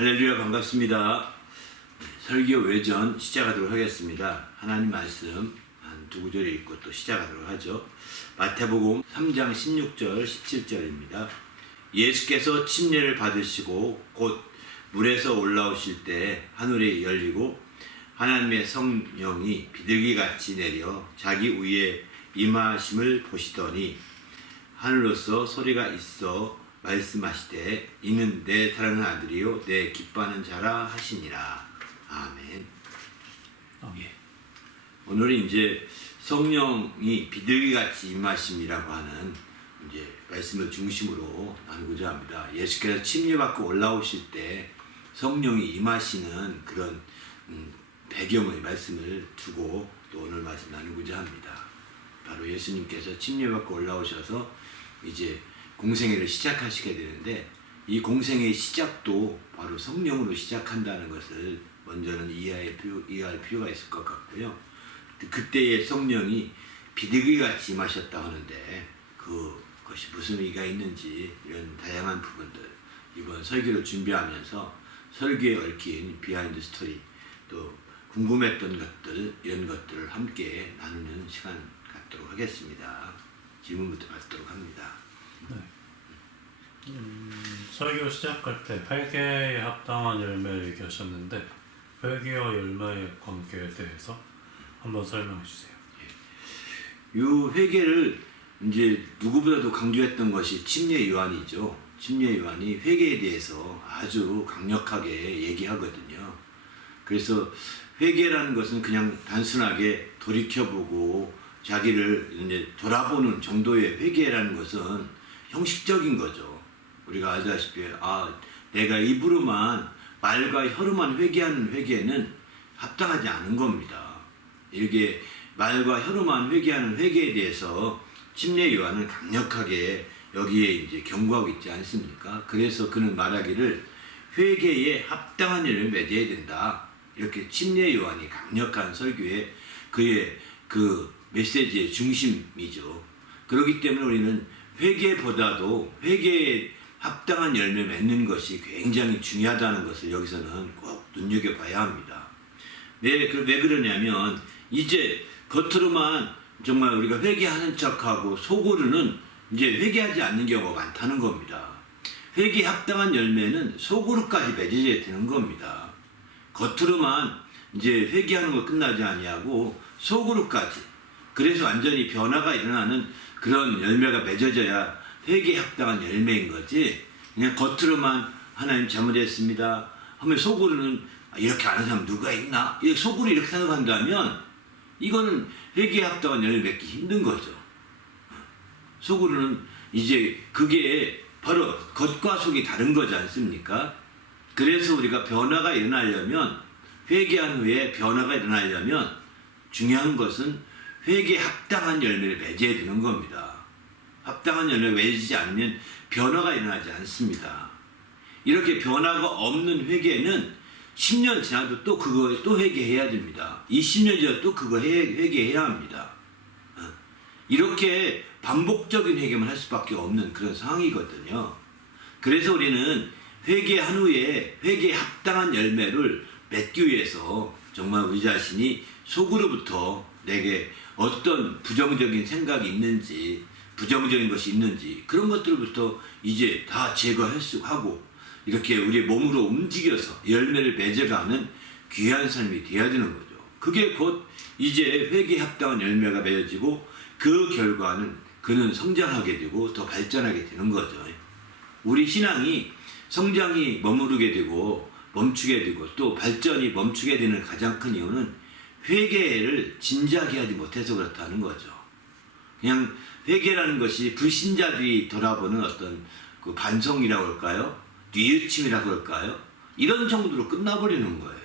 할렐루야, 반갑습니다. 설교 외전 시작하도록 하겠습니다. 하나님 말씀 한 두 구절 읽고 또 시작하도록 하죠. 마태복음 3장 16절 17절입니다. 예수께서 침례를 받으시고 곧 물에서 올라오실 때 하늘이 열리고 하나님의 성령이 비둘기같이 내려 자기 위에 임하심을 보시더니 하늘로서 소리가 있어 말씀하시되 이는 내 사랑하는 아들이요 내 기뻐하는 자라 하시니라. 아멘. 예. 오늘은 이제 성령이 비둘기같이 임하심이라고 하는 이제 말씀을 중심으로 나누고자 합니다. 예수께서 침례받고 올라오실 때 성령이 임하시는 그런 배경의 말씀을 두고 또 오늘 말씀 나누고자 합니다. 바로 예수님께서 침례받고 올라오셔서 이제 공생애를 시작하시게 되는데 이 공생애의 시작도 바로 성령으로 시작한다는 것을 먼저는 이해할 필요가 있을 것 같고요. 그때의 성령이 비둘기같이 임하셨다 하는데 그것이 무슨 의미가 있는지 이런 다양한 부분들 이번 설교를 준비하면서 설교에 얽힌 비하인드 스토리 또 궁금했던 것들 이런 것들을 함께 나누는 시간 갖도록 하겠습니다. 질문부터 받도록 합니다. 네. 설교 시작할 때 회개에 합당한 열매를 얘기하셨는데 회개와 열매의 관계에 대해서 한번 설명해 주세요. 이 회개를 이제 누구보다도 강조했던 것이 침례 요한이죠. 침례 요한이 회개에 대해서 아주 강력하게 얘기하거든요. 그래서 회개라는 것은 그냥 단순하게 돌이켜보고 자기를 이제 돌아보는 정도의 회개라는 것은 형식적인 거죠. 우리가 알다시피 내가 입으로만 말과 혀로만 회개하는 회개는 합당하지 않은 겁니다. 이렇게 말과 혀로만 회개하는 회개에 대해서 침례 요한은 강력하게 여기에 이제 경고하고 있지 않습니까? 그래서 그는 말하기를 회개에 합당한 일을 맺어야 된다. 이렇게 침례 요한이 강력한 설교에 그의 그 메시지의 중심이죠. 그렇기 때문에 우리는 회개보다도 회개에 합당한 열매 맺는 것이 굉장히 중요하다는 것을 여기서는 꼭 눈여겨봐야 합니다. 왜 그러냐면 이제 겉으로만 정말 우리가 회개하는 척하고 속으로는 이제 회개하지 않는 경우가 많다는 겁니다. 회개에 합당한 열매는 속으로까지 맺어져야 되는 겁니다. 겉으로만 이제 회개하는 거 끝나지 아니하고 속으로까지 그래서 완전히 변화가 일어나는 그런 열매가 맺어져야 회개에 합당한 열매인 거지 그냥 겉으로만 하나님 잘못했습니다 하면 속으로는 이렇게 아는 사람 누가 있나? 속으로 이렇게 생각한다면 이거는 회개에 합당한 열매 맺기 힘든 거죠. 속으로는 이제 그게 바로 겉과 속이 다른 거지 않습니까? 그래서 우리가 변화가 일어나려면 회개한 후에 변화가 일어나려면 중요한 것은 회개에 합당한 열매를 맺어야 되는 겁니다. 합당한 열매가 맺어지지 않으면 변화가 일어나지 않습니다. 이렇게 변화가 없는 회개는 10년 지나도 또 그거 또 회개해야 됩니다. 20년 지나도 또 그거 회개해야 합니다. 이렇게 반복적인 회개만 할 수밖에 없는 그런 상황이거든요. 그래서 우리는 회개한 후에 회개에 합당한 열매를 맺기 위해서 정말 우리 자신이 속으로부터 내게 어떤 부정적인 생각이 있는지 부정적인 것이 있는지 그런 것들부터 이제 다 제거하고 이렇게 우리의 몸으로 움직여서 열매를 맺어가는 귀한 삶이 되어야 되는 거죠. 그게 곧 이제 회개에 합당한 열매가 맺어지고 그 결과는 그는 성장하게 되고 더 발전하게 되는 거죠. 우리 신앙이 성장이 머무르게 되고 멈추게 되고 또 발전이 멈추게 되는 가장 큰 이유는 회개를 진지하게 하지 못해서 그렇다는 거죠. 그냥 회개라는 것이 불신자들이 돌아보는 어떤 그 반성이라고 할까요? 뉘우침이라고 할까요? 이런 정도로 끝나버리는 거예요.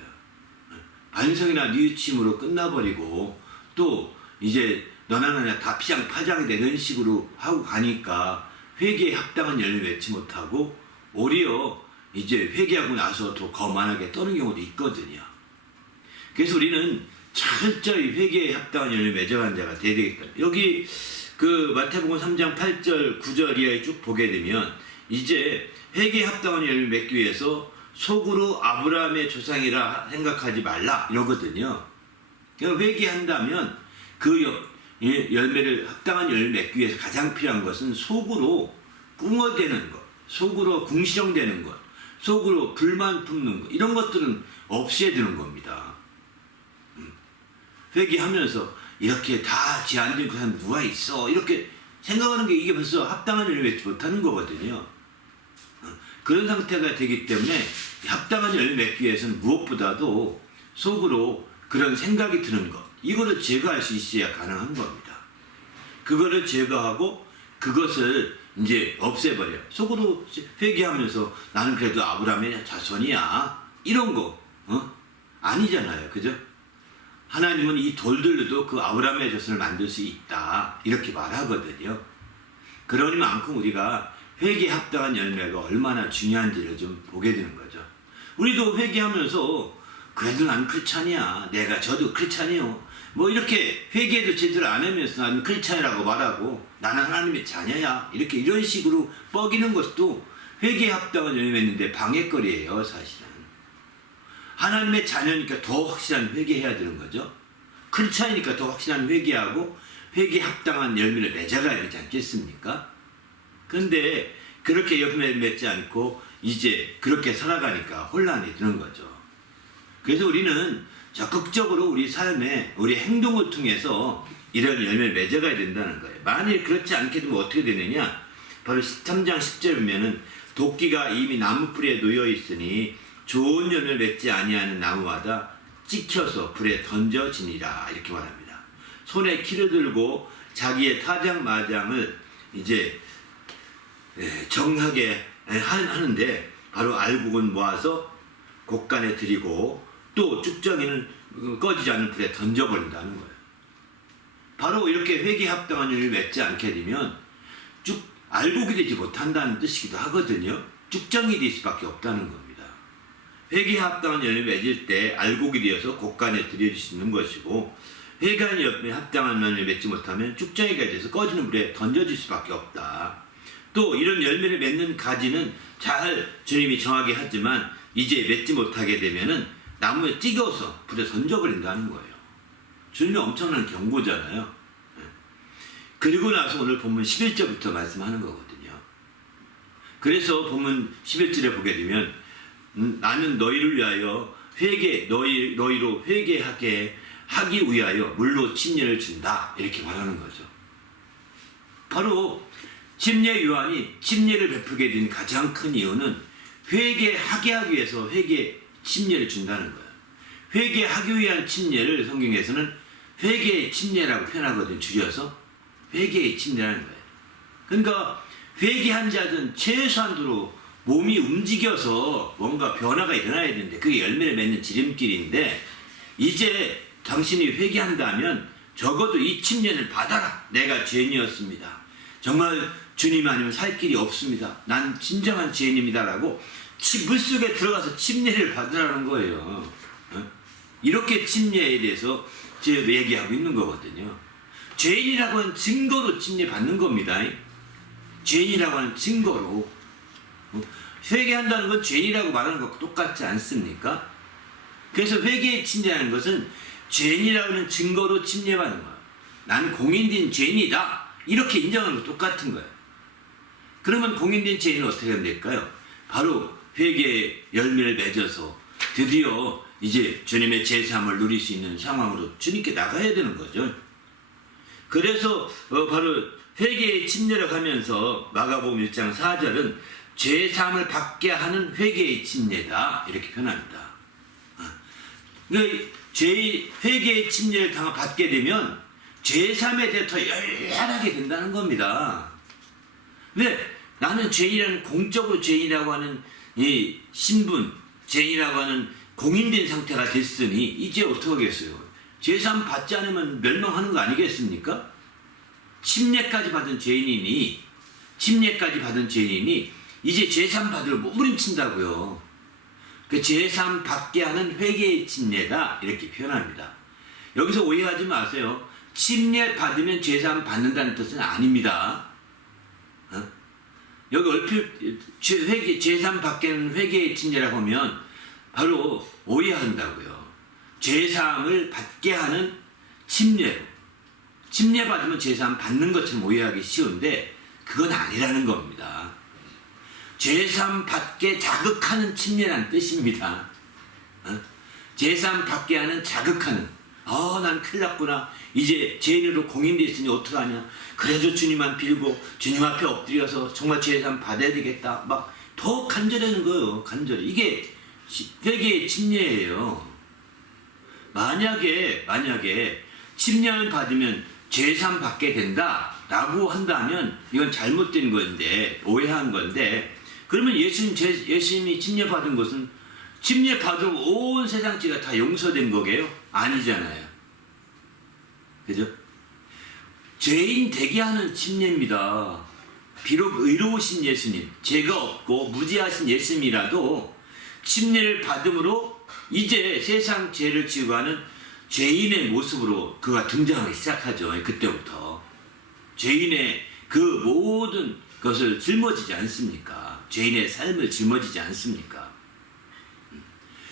반성이나 뉘우침으로 끝나버리고 또 이제 너나 나나 다 피장파장이 되는 식으로 하고 가니까 회개에 합당한 열매 맺지 못하고 오히려 이제 회개하고 나서 더 거만하게 떠는 경우도 있거든요. 그래서 우리는 철저히 회개에 합당한 열매 맺어간 자가 되어야 되겠다. 여기 그 마태복음 3장 8절 9절 이하에 쭉 보게 되면 이제 회개에 합당한 열매 맺기 위해서 속으로 아브라함의 조상이라 생각하지 말라 이러거든요. 그러니까 회개한다면 그 열매를 합당한 열매를 맺기 위해서 가장 필요한 것은 속으로 꿍어대는 것, 속으로 궁시렁대는 것, 속으로 불만 품는 것, 이런 것들은 없애야 되는 겁니다. 회개하면서 이렇게 다 제한된 그 사람 누가 있어 이렇게 생각하는 게 이게 벌써 합당한 열매를 맺지 못하는 거거든요. 그런 상태가 되기 때문에 합당한 열매를 맺기 위해서는 무엇보다도 속으로 그런 생각이 드는 것, 이거를 제거할 수 있어야 가능한 겁니다. 그거를 제거하고 그것을 이제 없애버려요. 속으로 회개하면서 나는 그래도 아브라함의 자손이야 이런 거 아니잖아요. 그죠? 하나님은 이 돌들로도 그 아브라함의 자손을 만들 수 있다 이렇게 말하거든요. 그러니만큼 우리가 회개에 합당한 열매가 얼마나 중요한지를 좀 보게 되는 거죠. 우리도 회개하면서 그래도 난 크리스찬이야, 저도 크리스찬이요, 뭐 이렇게 회개도 제대로 안 하면서 나는 크리스찬이라고 말하고 나는 하나님의 자녀야 이렇게 이런 식으로 뻐기는 것도 회개에 합당한 열매인데 방해거리예요. 사실은 하나님의 자녀니까 더 확실한 회개해야 되는 거죠. 크리스찬이니까 더 확실한 회개하고 회개에 합당한 열매를 맺어가야 되지 않겠습니까? 그런데 그렇게 열매를 맺지 않고 이제 그렇게 살아가니까 혼란이 드는 거죠. 그래서 우리는 적극적으로 우리 삶에 우리 행동을 통해서 이런 열매를 맺어가야 된다는 거예요. 만일 그렇지 않게 되면 어떻게 되느냐, 바로 13장 10절에 보면은 도끼가 이미 나무 뿌리에 놓여 있으니 좋은 열매를 맺지 아니하는 나무마다 찍혀서 불에 던져지니라 이렇게 말합니다. 손에 키를 들고 자기의 타작마장을 이제 정하게 하는데 바로 알곡은 모아서 곡간에 들이고 또 쭉정이는 꺼지지 않는 불에 던져버린다는 거예요. 바로 이렇게 회개에 합당한 열매를 맺지 않게 되면 알곡이 되지 못한다는 뜻이기도 하거든요. 쭉정이 될 수밖에 없다는 겁니다. 회개에 합당한 열매를 맺을 때 알곡이 되어서 곡간에 들여질 수 있는 것이고, 회개한 열매에 합당한 열매를 맺지 못하면 쭉정이가 돼서 꺼지는 불에 던져질 수밖에 없다. 또 이런 열매를 맺는 가지는 잘 주님이 정하게 하지만 이제 맺지 못하게 되면은 나무에 찍어서 불에 던져버린다는 거예요. 주님이 엄청난 경고잖아요. 그리고 나서 오늘 본문 11절부터 말씀하는 거거든요. 그래서 본문 11절에 보게 되면 나는 너희를 위하여 너희로 회개하게 하기 위하여 물로 침례를 준다 이렇게 말하는 거죠. 바로 침례 요한이 침례를 베풀게 된 가장 큰 이유는 회개하게 하기 위해서 침례를 준다는 거예요. 회개하기 위한 침례를 성경에서는 회개의 침례라고 표현하거든요. 줄여서 회개의 침례라는 거예요. 그러니까 회개한 자든 최소한도로 몸이 움직여서 뭔가 변화가 일어나야 되는데 그게 열매를 맺는 지름길인데, 이제 당신이 회개한다면 적어도 이 침례를 받아라. 내가 죄인이었습니다. 정말 주님 아니면 살 길이 없습니다. 난 진정한 죄인입니다라고 물속에 들어가서 침례를 받으라는 거예요. 이렇게 침례에 대해서 제가 얘기하고 있는 거거든요. 죄인이라고 하는 증거로 침례 받는 겁니다. 죄인이라고 하는 증거로. 회개한다는 건 죄인이라고 말하는 것과 똑같지 않습니까? 그래서 회개에 침례하는 것은 죄인이라고 하는 증거로 침례받는 거예요. 나는 공인된 죄인이다 이렇게 인정하는 것 똑같은 거예요. 그러면 공인된 죄인은 어떻게 하면 될까요? 바로 회개의 열매를 맺어서 드디어 이제 주님의 제사함을 누릴 수 있는 상황으로 주님께 나가야 되는 거죠. 그래서 바로 회개의 침례를 하면서 마가복음 1장 4절은 제사함을 받게 하는 회개의 침례다 이렇게 표현합니다. 그러니까 회개의 침례를 받게 되면 제사함에 대해 더 열렬하게 된다는 겁니다. 왜? 나는 죄인이라는 공적으로 죄인이라고 하는 이 신분, 죄인이라고 하는 공인된 상태가 됐으니 이제 어떻게 하겠어요? 제사함 받지 않으면 멸망하는 거 아니겠습니까? 침례까지 받은 죄인이니 이제 제사함 받으러 몸부림친다고요. 그 제사함 받게 하는 회개의 침례다 이렇게 표현합니다. 여기서 오해하지 마세요. 침례 받으면 제사함 받는다는 뜻은 아닙니다. 여기 얼핏 회개, 제3 밖에는 회개의 침례라고 하면 바로 오해한다고요. 제3을 받게 하는 침례로. 침례 받으면 제3 받는 것처럼 오해하기 쉬운데 그건 아니라는 겁니다. 제3 받게 자극하는 침례란 뜻입니다. 제3 받게 하는 자극하는. 난 큰일 났구나. 이제 죄인으로 공인됐으니 어떡하냐. 그래도 주님만 빌고 주님 앞에 엎드려서 정말 제3 받아야 되겠다. 막 더 간절해는 거예요. 간절히. 이게 회개의 침례예요. 만약에 침례를 받으면 제3 받게 된다라고 한다면 이건 잘못된 건데, 오해한 건데, 그러면 예수님이 침례 받은 것은 침례 받은 온 세상 죄가 다 용서된 거게요? 아니잖아요. 그죠? 죄인 되게 하는 침례입니다. 비록 의로우신 예수님, 죄가 없고 무죄하신 예수님이라도 침례를 받음으로 이제 세상 죄를 지우고 하는 죄인의 모습으로 그가 등장하기 시작하죠. 그때부터. 죄인의 그 모든 것을 짊어지지 않습니까? 죄인의 삶을 짊어지지 않습니까?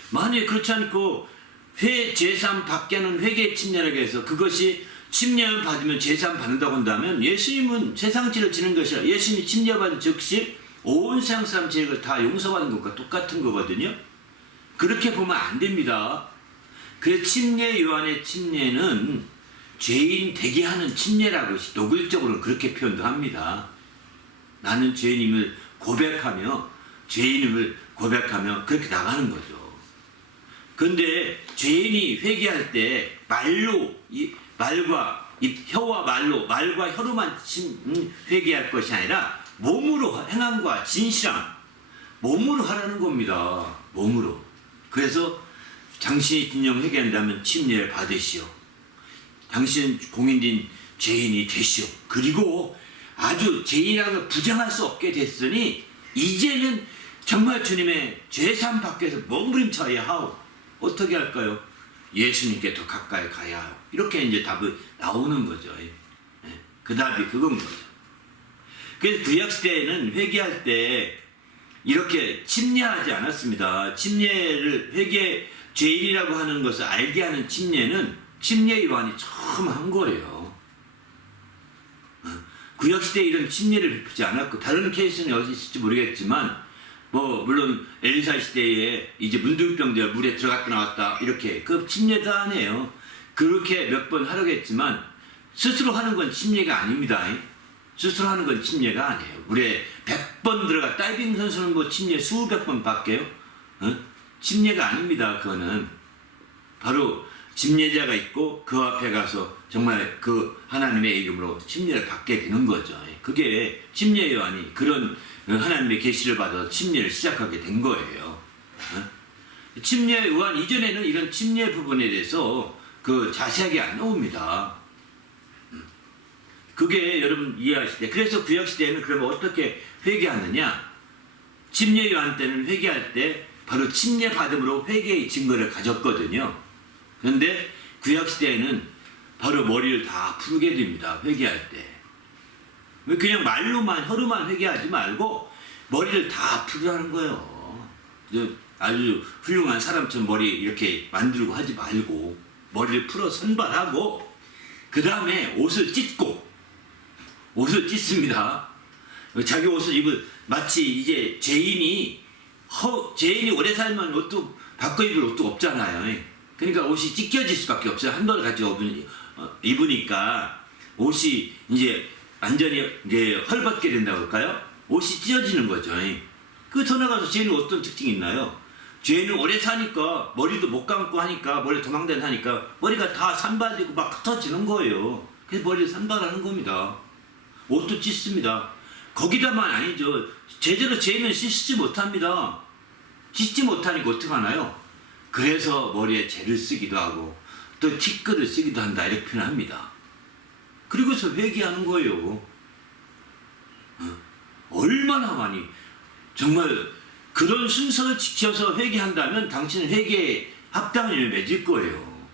만약에 그렇지 않고 제3 받게 하는 회개 침례라고 해서 그것이 침례를 받으면 제3 받는다고 한다면 예수님은 세상 죄를 지는 것이 아니라 예수님이 침례받은 즉시 온 세상 사람 죄를 다 용서받은 것과 똑같은 거거든요. 그렇게 보면 안 됩니다. 그래서 침례 요한의 침례는 죄인 되게 하는 침례라고 노골적으로 그렇게 표현도 합니다. 나는 죄인임을 고백하며 죄인임을 고백하며 그렇게 나가는 거죠. 그런데 죄인이 회개할 때 말과 혀와 말과 혀로만 회개할 것이 아니라 몸으로 행함과 진실함, 몸으로 하라는 겁니다. 몸으로. 그래서 당신이 진정 회개한다면 침례를 받으시오. 당신은 공인된 죄인이 되시오. 그리고 아주 죄인이라고 부정할 수 없게 됐으니 이제는 정말 주님의 죄산 밖에서 몸부림쳐야 하오. 어떻게 할까요? 예수님께 더 가까이 가야 하오. 이렇게 이제 답이 나오는 거죠. 그 답이 그건 거죠. 그래서 구약시대에는 회개할 때 이렇게 침례하지 않았습니다. 죄인이라고 하는 것을 알게 하는 침례는 침례 요한이 처음 한 거예요. 구약시대에 이런 침례를 베푸지 않았고, 다른 케이스는 어디 있을지 모르겠지만, 물론 엘리사 시대에 이제 문둥병들 물에 들어갔다 나왔다, 이렇게, 그 침례도 아니에요. 그렇게 몇 번 하려고 했지만, 스스로 하는 건 침례가 아닙니다. 스스로 하는 건 침례가 아니에요. 물에 100번 들어가, 다이빙 선수는 침례 수백 번 받게요? 침례가 아닙니다. 그거는 바로 침례자가 있고 그 앞에 가서 정말 그 하나님의 이름으로 침례를 받게 되는 거죠. 그게 침례 요한이 그런 하나님의 계시를 받아서 침례를 시작하게 된 거예요. 침례 요한 이전에는 이런 침례 부분에 대해서 자세하게 안 나옵니다. 그게 여러분 이해하실 때, 그래서 구약시대에는 그러면 어떻게 회개하느냐? 침례 요한 때는 회개할 때 바로 침례 받음으로 회개의 증거를 가졌거든요. 그런데 구약시대에는 바로 머리를 다 풀게 됩니다. 회개할 때. 그냥 말로만, 혀로만 회개하지 말고 머리를 다 풀으라는 거예요. 아주 훌륭한 사람처럼 머리 이렇게 만들고 하지 말고 머리를 풀어 선발하고 그 다음에 옷을 찢습니다. 자기 옷을 마치 이제 죄인이 오래 살면 옷도 바꿔 입을 옷도 없잖아요. 그러니까 옷이 찢겨질 수밖에 없어요. 한 벌을 가지고 입으니까 옷이 이제 완전히 이제 헐벗게 된다고 할까요? 옷이 찢어지는 거죠. 더 나가서 죄인은 어떤 특징이 있나요? 죄인은 오래 사니까 머리도 못 감고 하니까 머리 도망다니니까 머리가 다 산발되고 막 흩어지는 거예요. 그래서 머리를 산발하는 겁니다. 옷도 찢습니다. 거기다만 아니죠. 제대로 죄인은 씻지 못합니다. 씻지 못하니까 어떡하나요? 그래서 머리에 젤을 쓰기도 하고 또 티끌을 쓰기도 한다 이렇게 표현합니다. 그리고서 회개하는 거예요. 얼마나 많이 정말 그런 순서를 지켜서 회개한다면 당신은 회개에 합당한 일을 맺을 거예요.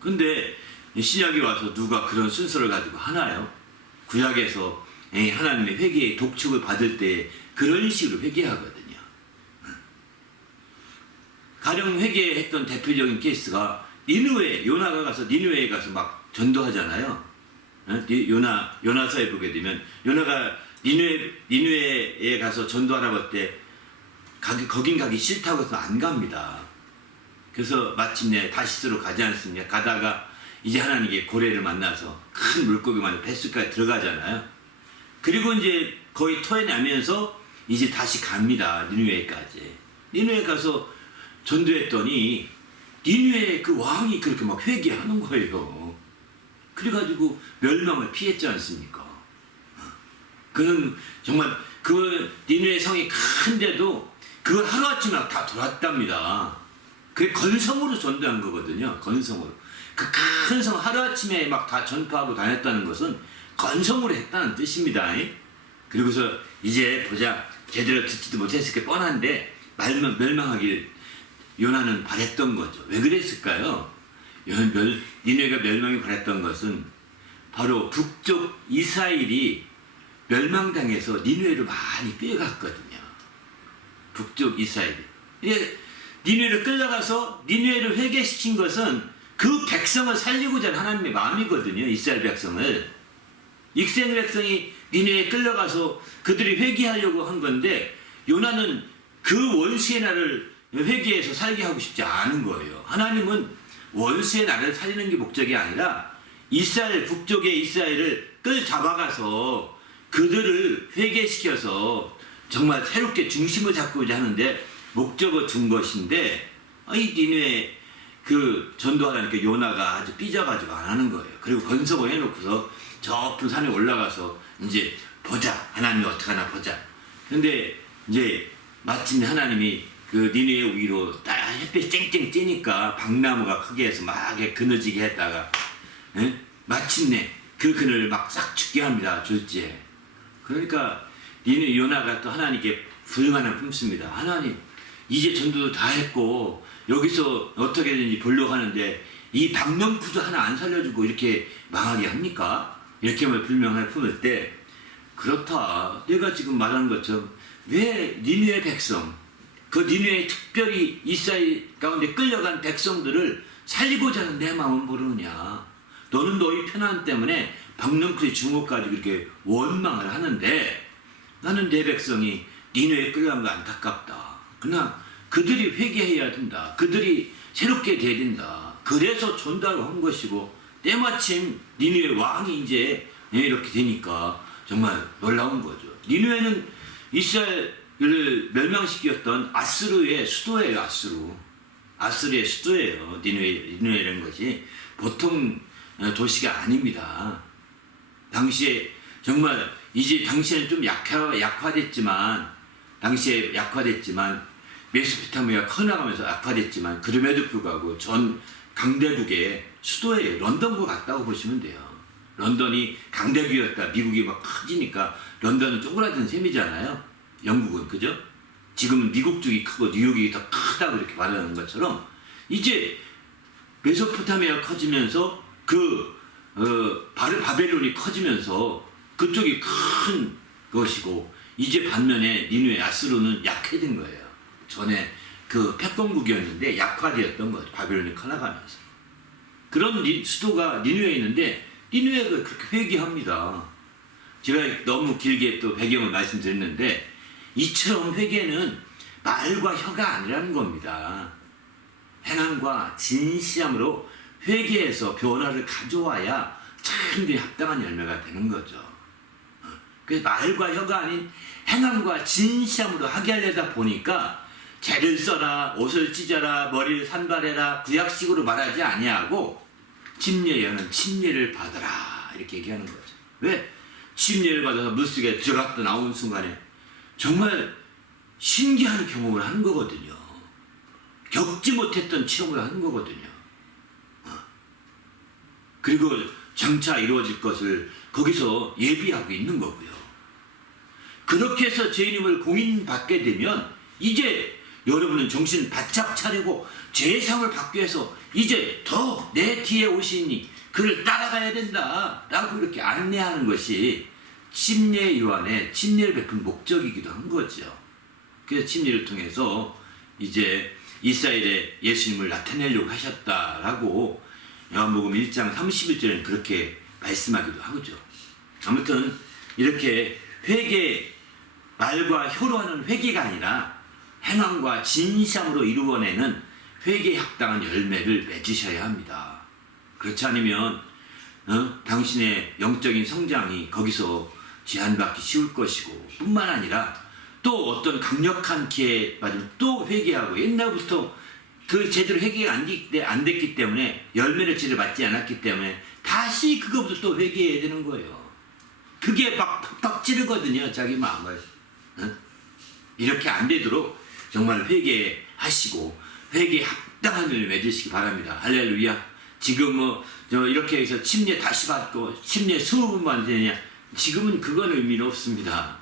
근데 신약에 와서 누가 그런 순서를 가지고 하나요? 구약에서 하나님의 회개의 독촉을 받을 때 그런 식으로 회개하거든요. 가령 회개했던 대표적인 케이스가 요나가 가서 니느웨에 가서 막 전도하잖아요. 요나서에 보게 되면 요나가 니느웨에 가서 전도하라고 할 때 거긴 가기 싫다고 해서 안 갑니다. 그래서 마침내 다시스로 가지 않습니까? 가다가 이제 하나님께 고래를 만나서 큰 물고기만 뱃속까지 들어가잖아요. 그리고 이제 거의 토해내면서 이제 다시 갑니다. 니느웨까지. 니느웨 가서 전도했더니 니느웨의 그 왕이 그렇게 막 회개하는 거예요. 그래가지고 멸망을 피했지 않습니까? 그는 정말 그 니느웨 성이 큰데도 그걸 하루아침에 다 돌았답니다. 그게 건성으로 전도한 거거든요. 건성으로. 그 큰 성 하루아침에 막 다 전파하고 다녔다는 것은 건성으로 했다는 뜻입니다. 그리고서 이제 보자 제대로 듣지도 못했을 게 뻔한데 멸망하길 요나는 바랬던 거죠. 왜 그랬을까요? 니느웨가 멸망이 바랬던 것은 바로 북쪽 이스라엘이 멸망당해서 니느웨를 많이 끌어갔거든요. 북쪽 이스라엘이. 니느웨를 끌려가서 니느웨를 회개시킨 것은 그 백성을 살리고자 하는 하나님의 마음이거든요. 이스라엘 백성을. 이스라엘 백성이 니느웨에 끌려가서 그들이 회개하려고 한 건데 요나는 그 원수의 나라를 회개해서 살게 하고 싶지 않은 거예요. 하나님은 원수의 나라를 살리는 게 목적이 아니라 북쪽의 이스라엘을 끌잡아가서 그들을 회개시켜서 정말 새롭게 중심을 잡고자 하는데 목적을 둔 것인데 이 니느웨 그 전도하라니까 요나가 아주 삐져가지고 안 하는 거예요. 그리고 건성을 해놓고서 저 높은 산에 올라가서 이제 보자. 하나님이 어떻게 하나 보자. 근데 이제 마침내 하나님이 그 니느웨 위로 딱 햇빛이 쨍쨍 찌니까 박나무가 크게 해서 막 그늘지게 했다가 마침내 그 그늘을 막 싹 죽게 합니다. 졸지에. 그러니까 요나가 또 하나님께 불만을 품습니다. 하나님 이제 전도도 다 했고 여기서 어떻게든지 보려고 하는데 이 박명쿠도 하나 안 살려주고 이렇게 망하게 합니까? 이렇게 불명을 품을 때 그렇다. 내가 지금 말하는 것처럼 왜 니느웨 백성 그 니느웨 특별히 이스라엘 가운데 끌려간 백성들을 살리고자 하는 내 마음은 모르느냐. 너는 너희 편안 때문에 박명쿠의 주먹 가지고 이렇게 원망을 하는데 나는 내 백성이 니느웨에 끌려간 거 안타깝다. 그러나 그들이 회개해야 된다. 그들이 새롭게 돼야 된다. 그래서 전달을 한 것이고 때마침 니느웨 왕이 이제 이렇게 되니까 정말 놀라운 거죠. 니느웨는 이스라엘을 멸망시켰던 아스루의 수도예요. 아스루의 수도예요. 니느웨라는 것이 보통 도시가 아닙니다. 당시에 정말 이제 당시에는 좀 약화됐지만 메소포타미아가 커나가면서 약화됐지만 그럼에도 불구하고 전 강대국의 수도예요. 런던과 같다고 보시면 돼요. 런던이 강대국이었다. 미국이 막 커지니까 런던은 쪼그라든 셈이잖아요. 영국은 그죠? 지금은 미국 쪽이 크고 뉴욕이 더 크다고 이렇게 말하는 것처럼 이제 메소포타미아가 커지면서 바벨론이 커지면서 그쪽이 큰 것이고 이제 반면에 니느웨 아스루는 약해진 거예요. 전에 그 패권국이었는데 약화되었던 거죠. 바벨론이 커나가면서. 그런 수도가 니느웨에 있는데 니느웨가 그렇게 회개합니다. 제가 너무 길게 또 배경을 말씀드렸는데 이처럼 회개는 말과 혀가 아니라는 겁니다. 행함과 진실함으로 회개해서 변화를 가져와야 참되게 합당한 열매가 되는 거죠. 그래서 말과 혀가 아닌 행함과 진실함으로 하게 하려다 보니까 재를 써라, 옷을 찢어라, 머리를 산발해라 구약식으로 말하지 아니하고 침례여는 침례를 받아라 이렇게 얘기하는 거죠. 왜? 침례를 받아서 물속에 들어갔다 나온 순간에 정말 신기한 경험을 하는 거거든요. 겪지 못했던 체험을 하는 거거든요. 그리고 장차 이루어질 것을 거기서 예비하고 있는 거고요. 그렇게 해서 죄인임을 공인받게 되면 이제 여러분은 정신 바짝 차리고 죄상을 받기 위해서 이제 더 내 뒤에 오시니 그를 따라가야 된다 라고 이렇게 안내하는 것이 침례 요한의 침례를 베푼 목적이기도 한 거죠. 그래서 침례를 통해서 이제 이스라엘에 예수님을 나타내려고 하셨다라고 요한복음 1장 31절에는 그렇게 말씀하기도 하죠. 아무튼 이렇게 회개, 말과 혀로 하는 회개가 아니라 행함과 진심으로 이루어내는 회개에 합당한 열매를 맺으셔야 합니다. 그렇지 않으면 당신의 영적인 성장이 거기서 제한받기 쉬울 것이고, 뿐만 아니라 또 어떤 강력한 기회에 맞으면 또 회개하고, 옛날부터 그 제대로 회개가 안 됐기 때문에, 열매를 제대로 맞지 않았기 때문에 다시 그거부터 또 회개해야 되는 거예요. 그게 막 팍팍 찌르거든요, 자기 마음을. 이렇게 안 되도록 정말 회개하시고 회개에 합당한 일을 맺으시기 바랍니다. 할렐루야. 지금 이렇게 해서 침례 다시 받고 침례 20번만 되냐, 지금은 그건 의미는 없습니다.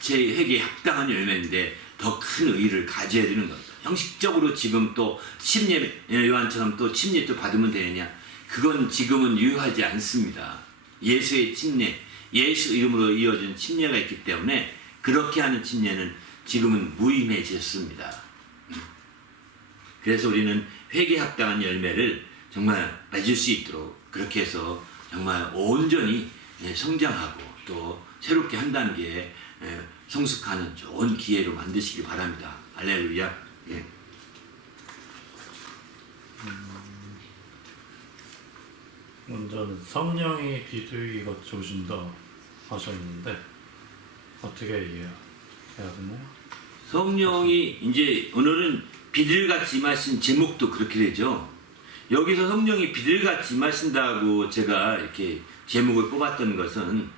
제 회개에 합당한 열매인데 더 큰 의의를 가져야 되는 겁니다. 형식적으로 지금 또 침례 요한처럼 또 침례 또 받으면 되느냐, 그건 지금은 유효하지 않습니다. 예수의 침례, 예수 이름으로 이어진 침례가 있기 때문에 그렇게 하는 침례는 지금은 무의미해졌습니다. 그래서 우리는 회개에 합당한 열매를 정말 맺을 수 있도록 그렇게 해서 정말 온전히 성장하고 또 새롭게 한 단계 성숙하는 좋은 기회로 만드시기 바랍니다. 할렐루야. 예. 먼저는 성령이 비둘기가 오신다 하셨는데 어떻게 이해해야 되나요? 성령이 이제 오늘은 비둘같이 임하신 제목도 그렇게 되죠. 여기서 성령이 비둘같이 임하신다고 제가 이렇게 제목을 뽑았던 것은,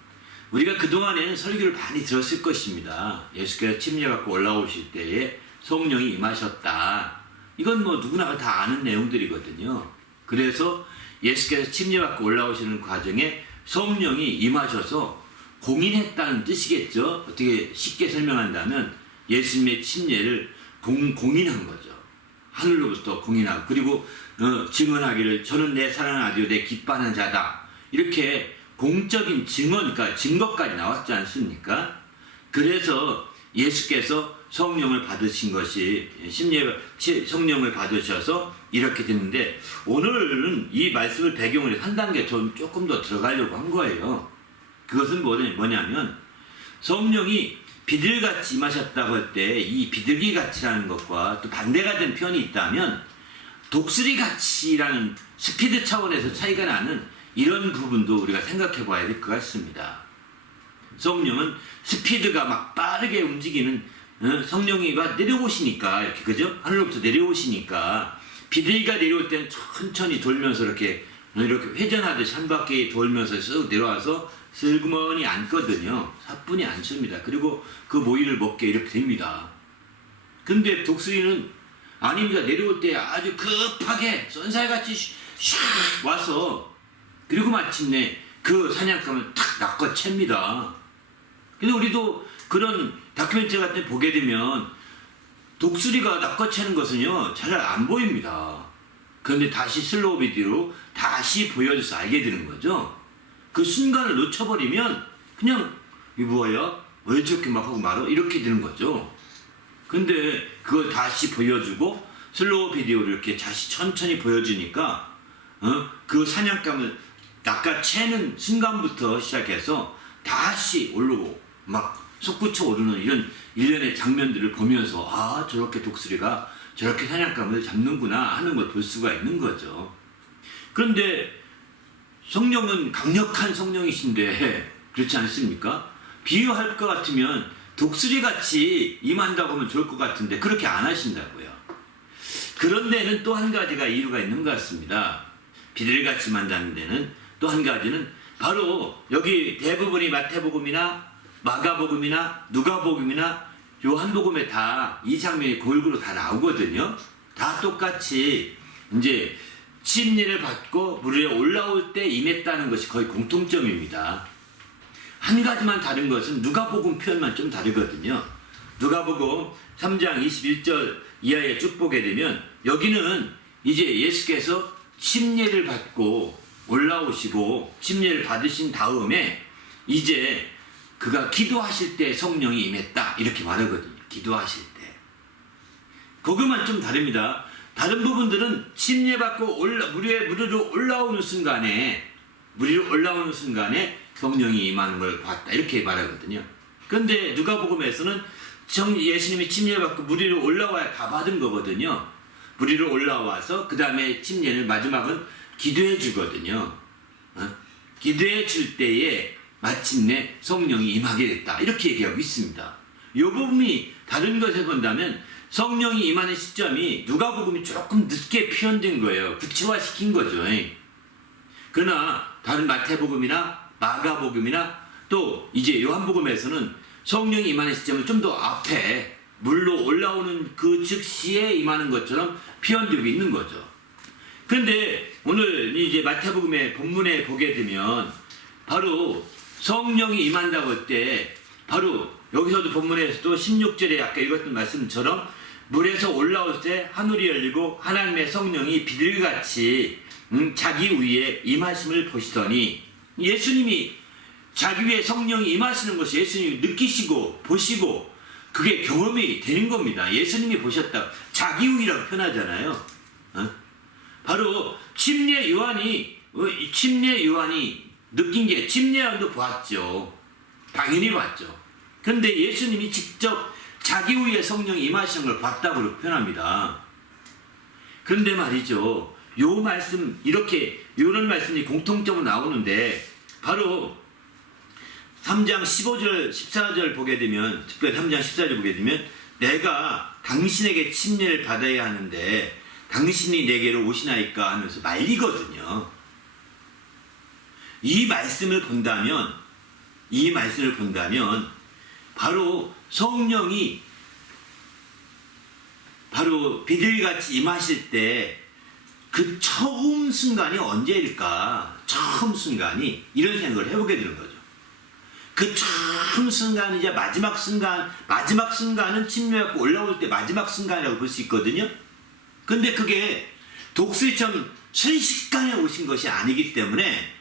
우리가 그동안에는 설교를 많이 들었을 것입니다. 예수께서 침례 갖고 올라오실 때에 성령이 임하셨다. 이건 뭐 누구나 다 아는 내용들이거든요. 그래서 예수께서 침례 받고 올라오시는 과정에 성령이 임하셔서 공인했다는 뜻이겠죠. 어떻게 쉽게 설명한다면 예수님의 침례를 공인한 거죠. 하늘로부터 공인하고, 그리고 증언하기를 저는 내 사랑하는 아들이요 내 기뻐하는 자다. 이렇게 공적인 증언, 그러니까 증거까지 나왔지 않습니까? 그래서 예수께서 성령을 받으신 것이 성령을 받으셔서 이렇게 됐는데, 오늘은 이 말씀을 배경으로 한 단계 조금 더 들어가려고 한 거예요. 그것은 뭐냐면 성령이 비둘기같이 임하셨다고 할 때 이 비둘기같이라는 것과 또 반대가 된 표현이 있다면 독수리같이라는 스피드 차원에서 차이가 나는 이런 부분도 우리가 생각해 봐야 될 것 같습니다. 성령은 스피드가 막 빠르게 움직이는, 성령이가 내려오시니까 이렇게, 그죠? 하늘로부터 내려오시니까 비둘기가 내려올 때는 천천히 돌면서 이렇게 회전하듯이 한 바퀴 돌면서 쓱 내려와서 슬그머니 앉거든요. 사뿐히 앉습니다. 그리고 그 모이를 먹게 이렇게 됩니다. 근데 독수리는 아닙니다. 내려올 때 아주 급하게 쏜살같이 샥 와서, 그리고 마침내 그 사냥감을 탁 낚아챕니다. 근데 우리도 그런 다큐멘터리 같은 데 보게 되면 독수리가 낚아채는 것은요 잘 안 보입니다. 그런데 다시 슬로우 비디오로 다시 보여줘서 알게 되는 거죠. 그 순간을 놓쳐버리면 그냥 이 뭐야? 왜 저렇게 막 하고 말어? 이렇게 되는 거죠. 근데 그걸 다시 보여주고 슬로우 비디오를 이렇게 다시 천천히 보여주니까 그 사냥감을 낚아채는 순간부터 시작해서 다시 오르고 막 솟구쳐 오르는 이런 일련의 장면들을 보면서, 아, 저렇게 독수리가 저렇게 사냥감을 잡는구나 하는 걸 볼 수가 있는 거죠. 그런데 성령은 강력한 성령이신데 그렇지 않습니까? 비유할 것 같으면 독수리같이 임한다고 하면 좋을 것 같은데 그렇게 안 하신다고요. 그런 데는 또 한 가지가 이유가 있는 것 같습니다. 비둘기같이 임한다는 데는 또 한 가지는 바로 여기 대부분이 마태복음이나 마가복음이나 누가복음이나 요한복음에 다 이 장면이 골고루 다 나오거든요. 다 똑같이 이제 침례를 받고 물 위에 올라올 때 임했다는 것이 거의 공통점입니다. 한 가지만 다른 것은 누가복음 표현만 좀 다르거든요. 누가복음 3장 21절 이하에 쭉 보게 되면 여기는 이제 예수께서 침례를 받고 올라오시고 침례를 받으신 다음에 이제 그가 기도하실 때 성령이 임했다 이렇게 말하거든요. 기도하실 때. 그것만 좀 다릅니다. 다른 부분들은 침례받고 무리로 올라오는 순간에 성령이 임하는 걸 봤다 이렇게 말하거든요. 그런데 누가복음에서는 예수님이 침례받고 무리로 올라와야 다 받은 거거든요. 무리로 올라와서 그 다음에 침례를 마지막은 기도해 주거든요. 기도해 줄 때에 마침내 성령이 임하게 됐다 이렇게 얘기하고 있습니다. 이 부분이 다른 것에 본다면 성령이 임하는 시점이 누가복음이 조금 늦게 표현된 거예요. 구체화시킨 거죠. 그러나 다른 마태복음이나 마가복음이나 또 이제 요한복음에서는 성령이 임하는 시점을 좀 더 앞에 물로 올라오는 그 즉시에 임하는 것처럼 표현되고 있는 거죠. 그런데 오늘 이제 마태복음의 본문에 보게 되면 바로 성령이 임한다고 할 때 바로 여기서도 본문에서도 16절에 아까 읽었던 말씀처럼 물에서 올라올 때 하늘이 열리고 하나님의 성령이 비둘기같이 자기 위에 임하심을 보시더니 예수님이 자기 위에 성령이 임하시는 것이 예수님이 느끼시고 보시고 그게 경험이 되는 겁니다. 예수님이 보셨다. 자기 위라고 표현하잖아요. 바로 침례 요한이 느낀 게 침례 요한도 봤죠. 당연히 봤죠. 그런데 예수님이 직접 자기 위에 성령이 임하시는 걸 봤다고 표현합니다. 그런데 말이죠. 요 말씀 이런 말씀이 공통점으로 나오는데 바로 3장 15절 14절 보게 되면 특별히 3장 14절 보게 되면 내가 당신에게 침례를 받아야 하는데 당신이 내게로 오시나이까 하면서 말리거든요. 이 말씀을 본다면 바로 성령이 바로 비둘기같이 임하실 때 그 처음 순간이 언제일까? 처음 순간이 이런 생각을 해보게 되는 거죠. 그 처음 순간이자 마지막 순간은 침례받고 올라올 때 마지막 순간이라고 볼 수 있거든요. 근데 그게 독수리처럼 순식간에 오신 것이 아니기 때문에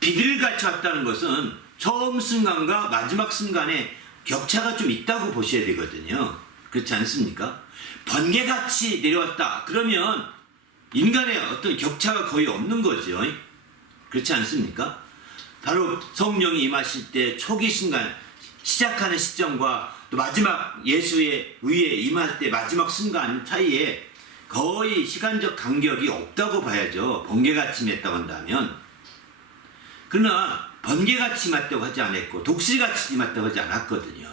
비둘기같이 왔다는 것은 처음 순간과 마지막 순간에 격차가 좀 있다고 보셔야 되거든요. 그렇지 않습니까? 번개같이 내려왔다. 그러면 인간의 어떤 격차가 거의 없는 거죠. 그렇지 않습니까? 바로 성령이 임하실 때 초기 순간 시작하는 시점과 또 마지막 예수의 위에 임할 때 마지막 순간 사이에 거의 시간적 간격이 없다고 봐야죠. 번개같이 임했다고 한다면. 그러나 번개같이 임했다고 하지 않았고 독수리같이 임했다고 하지 않았거든요.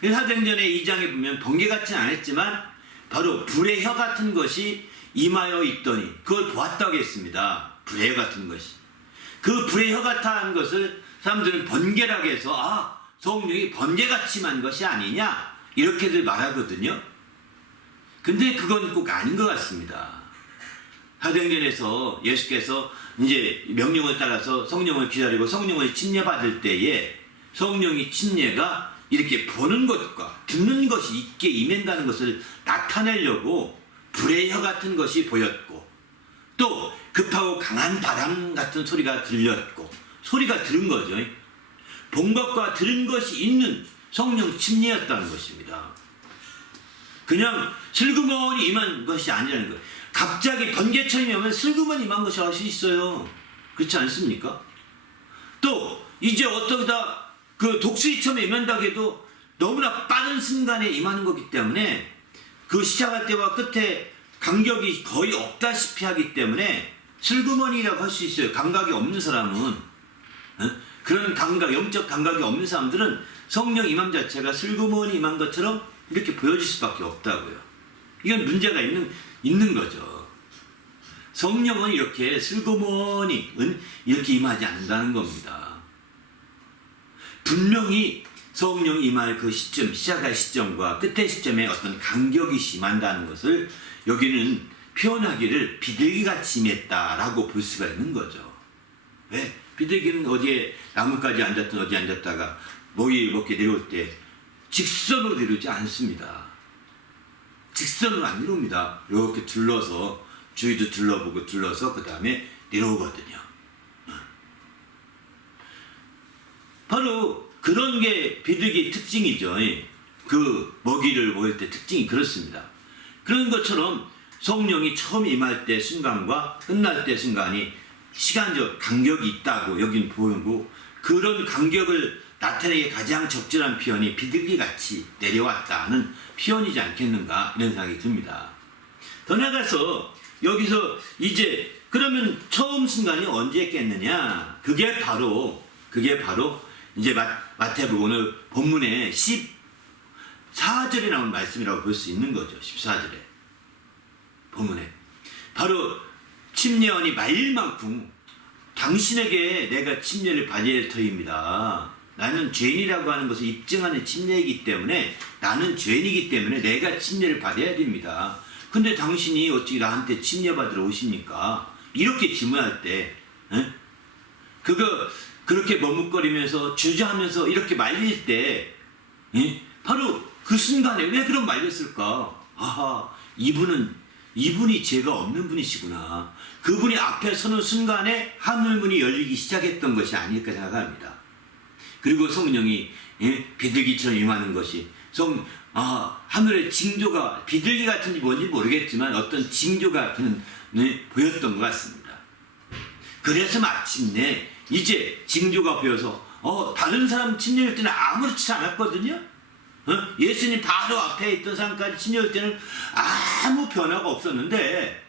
사도행전의 2장에 보면 번개같이는 안 했지만 바로 불의 혀 같은 것이 임하여 있더니 그걸 보았다고 했습니다. 불의 혀 같은 것이. 그 불의 혀 같은 것을 사람들은 번개라고 해서 성령이 번개같이 임한 것이 아니냐 이렇게들 말하거든요. 근데 그건 꼭 아닌 것 같습니다. 사도행전에서 예수께서 이제 명령을 따라서 성령을 기다리고 성령을 침례받을 때에 성령이 침례가 이렇게 보는 것과 듣는 것이 있게 임한다는 것을 나타내려고 불의 혀 같은 것이 보였고 또 급하고 강한 바람 같은 소리가 들렸고 소리가 들은 거죠. 본 것과 들은 것이 있는 성령 침례였다는 것입니다. 그냥 슬그머니 임한 것이 아니라는 거예요. 갑자기 번개처럼 오면 슬그머니 임한 것이 알 수 있어요. 그렇지 않습니까? 또 이제 어떠다 그 독수리처럼 임한다고 해도 너무나 빠른 순간에 임하는 거기 때문에 그 시작할 때와 끝에 간격이 거의 없다시피 하기 때문에 슬그머니라고 할 수 있어요. 감각이 없는 사람은. 그런 영적 감각이 없는 사람들은 성령 임함 자체가 슬그머니 임한 것처럼 이렇게 보여질 수밖에 없다고요. 이건 문제가 있는 거죠. 성령은 이렇게 슬그머니 이렇게 임하지 않는다는 겁니다. 분명히 성령 임할 그 시점, 시작할 시점과 끝의 시점에 어떤 간격이 심한다는 것을 여기는 표현하기를 비둘기같이 임했다라고 볼 수가 있는 거죠. 왜? 비둘기는 어디에 나뭇가지에 앉았든 어디에 앉았다가 먹이 먹게 내려올 때 직선으로 내려오지 않습니다. 직선으로 안 내려옵니다. 이렇게 둘러서 주위도 둘러보고 둘러서 그 다음에 내려오거든요. 바로 그런 게 비둘기의 특징이죠. 그 먹이를 먹을 때 특징이 그렇습니다. 그런 것처럼 성령이 처음 임할 때 순간과 끝날 때 순간이 시간적 간격이 있다고 여긴 보이고, 그런 간격을 나타내기 가장 적절한 표현이 비둘기같이 내려왔다는 표현이지 않겠는가, 이런 생각이 듭니다. 더 나아가서 여기서 이제 그러면 처음 순간이 언제겠느냐, 그게 바로 이제 마태복음 오늘 본문에 14절에 나온 말씀이라고 볼 수 있는 거죠. 14절에 본문에 바로 침례원이 말릴 만큼 당신에게 내가 침례를 받아야 할 터입니다. 나는 죄인이라고 하는 것을 입증하는 침례이기 때문에, 나는 죄인이기 때문에 내가 침례를 받아야 됩니다. 근데 당신이 어찌 나한테 침례 받으러 오십니까? 이렇게 질문할 때, 그렇게 머뭇거리면서 주저하면서 이렇게 말릴 때, 바로 그 순간에 왜 그럼 말렸을까? 아하, 이분이 죄가 없는 분이시구나. 그분이 앞에 서는 순간에 하늘문이 열리기 시작했던 것이 아닐까 생각합니다. 그리고 성령이 비둘기처럼 임하는 것이 하늘의 징조가, 비둘기 같은지 뭔지 모르겠지만 어떤 징조가 보였던 것 같습니다. 그래서 마침내 이제 징조가 보여서 다른 사람 침례할 때는 아무렇지 않았거든요. 예수님 바로 앞에 있던 사람까지 침례할 때는 아무 변화가 없었는데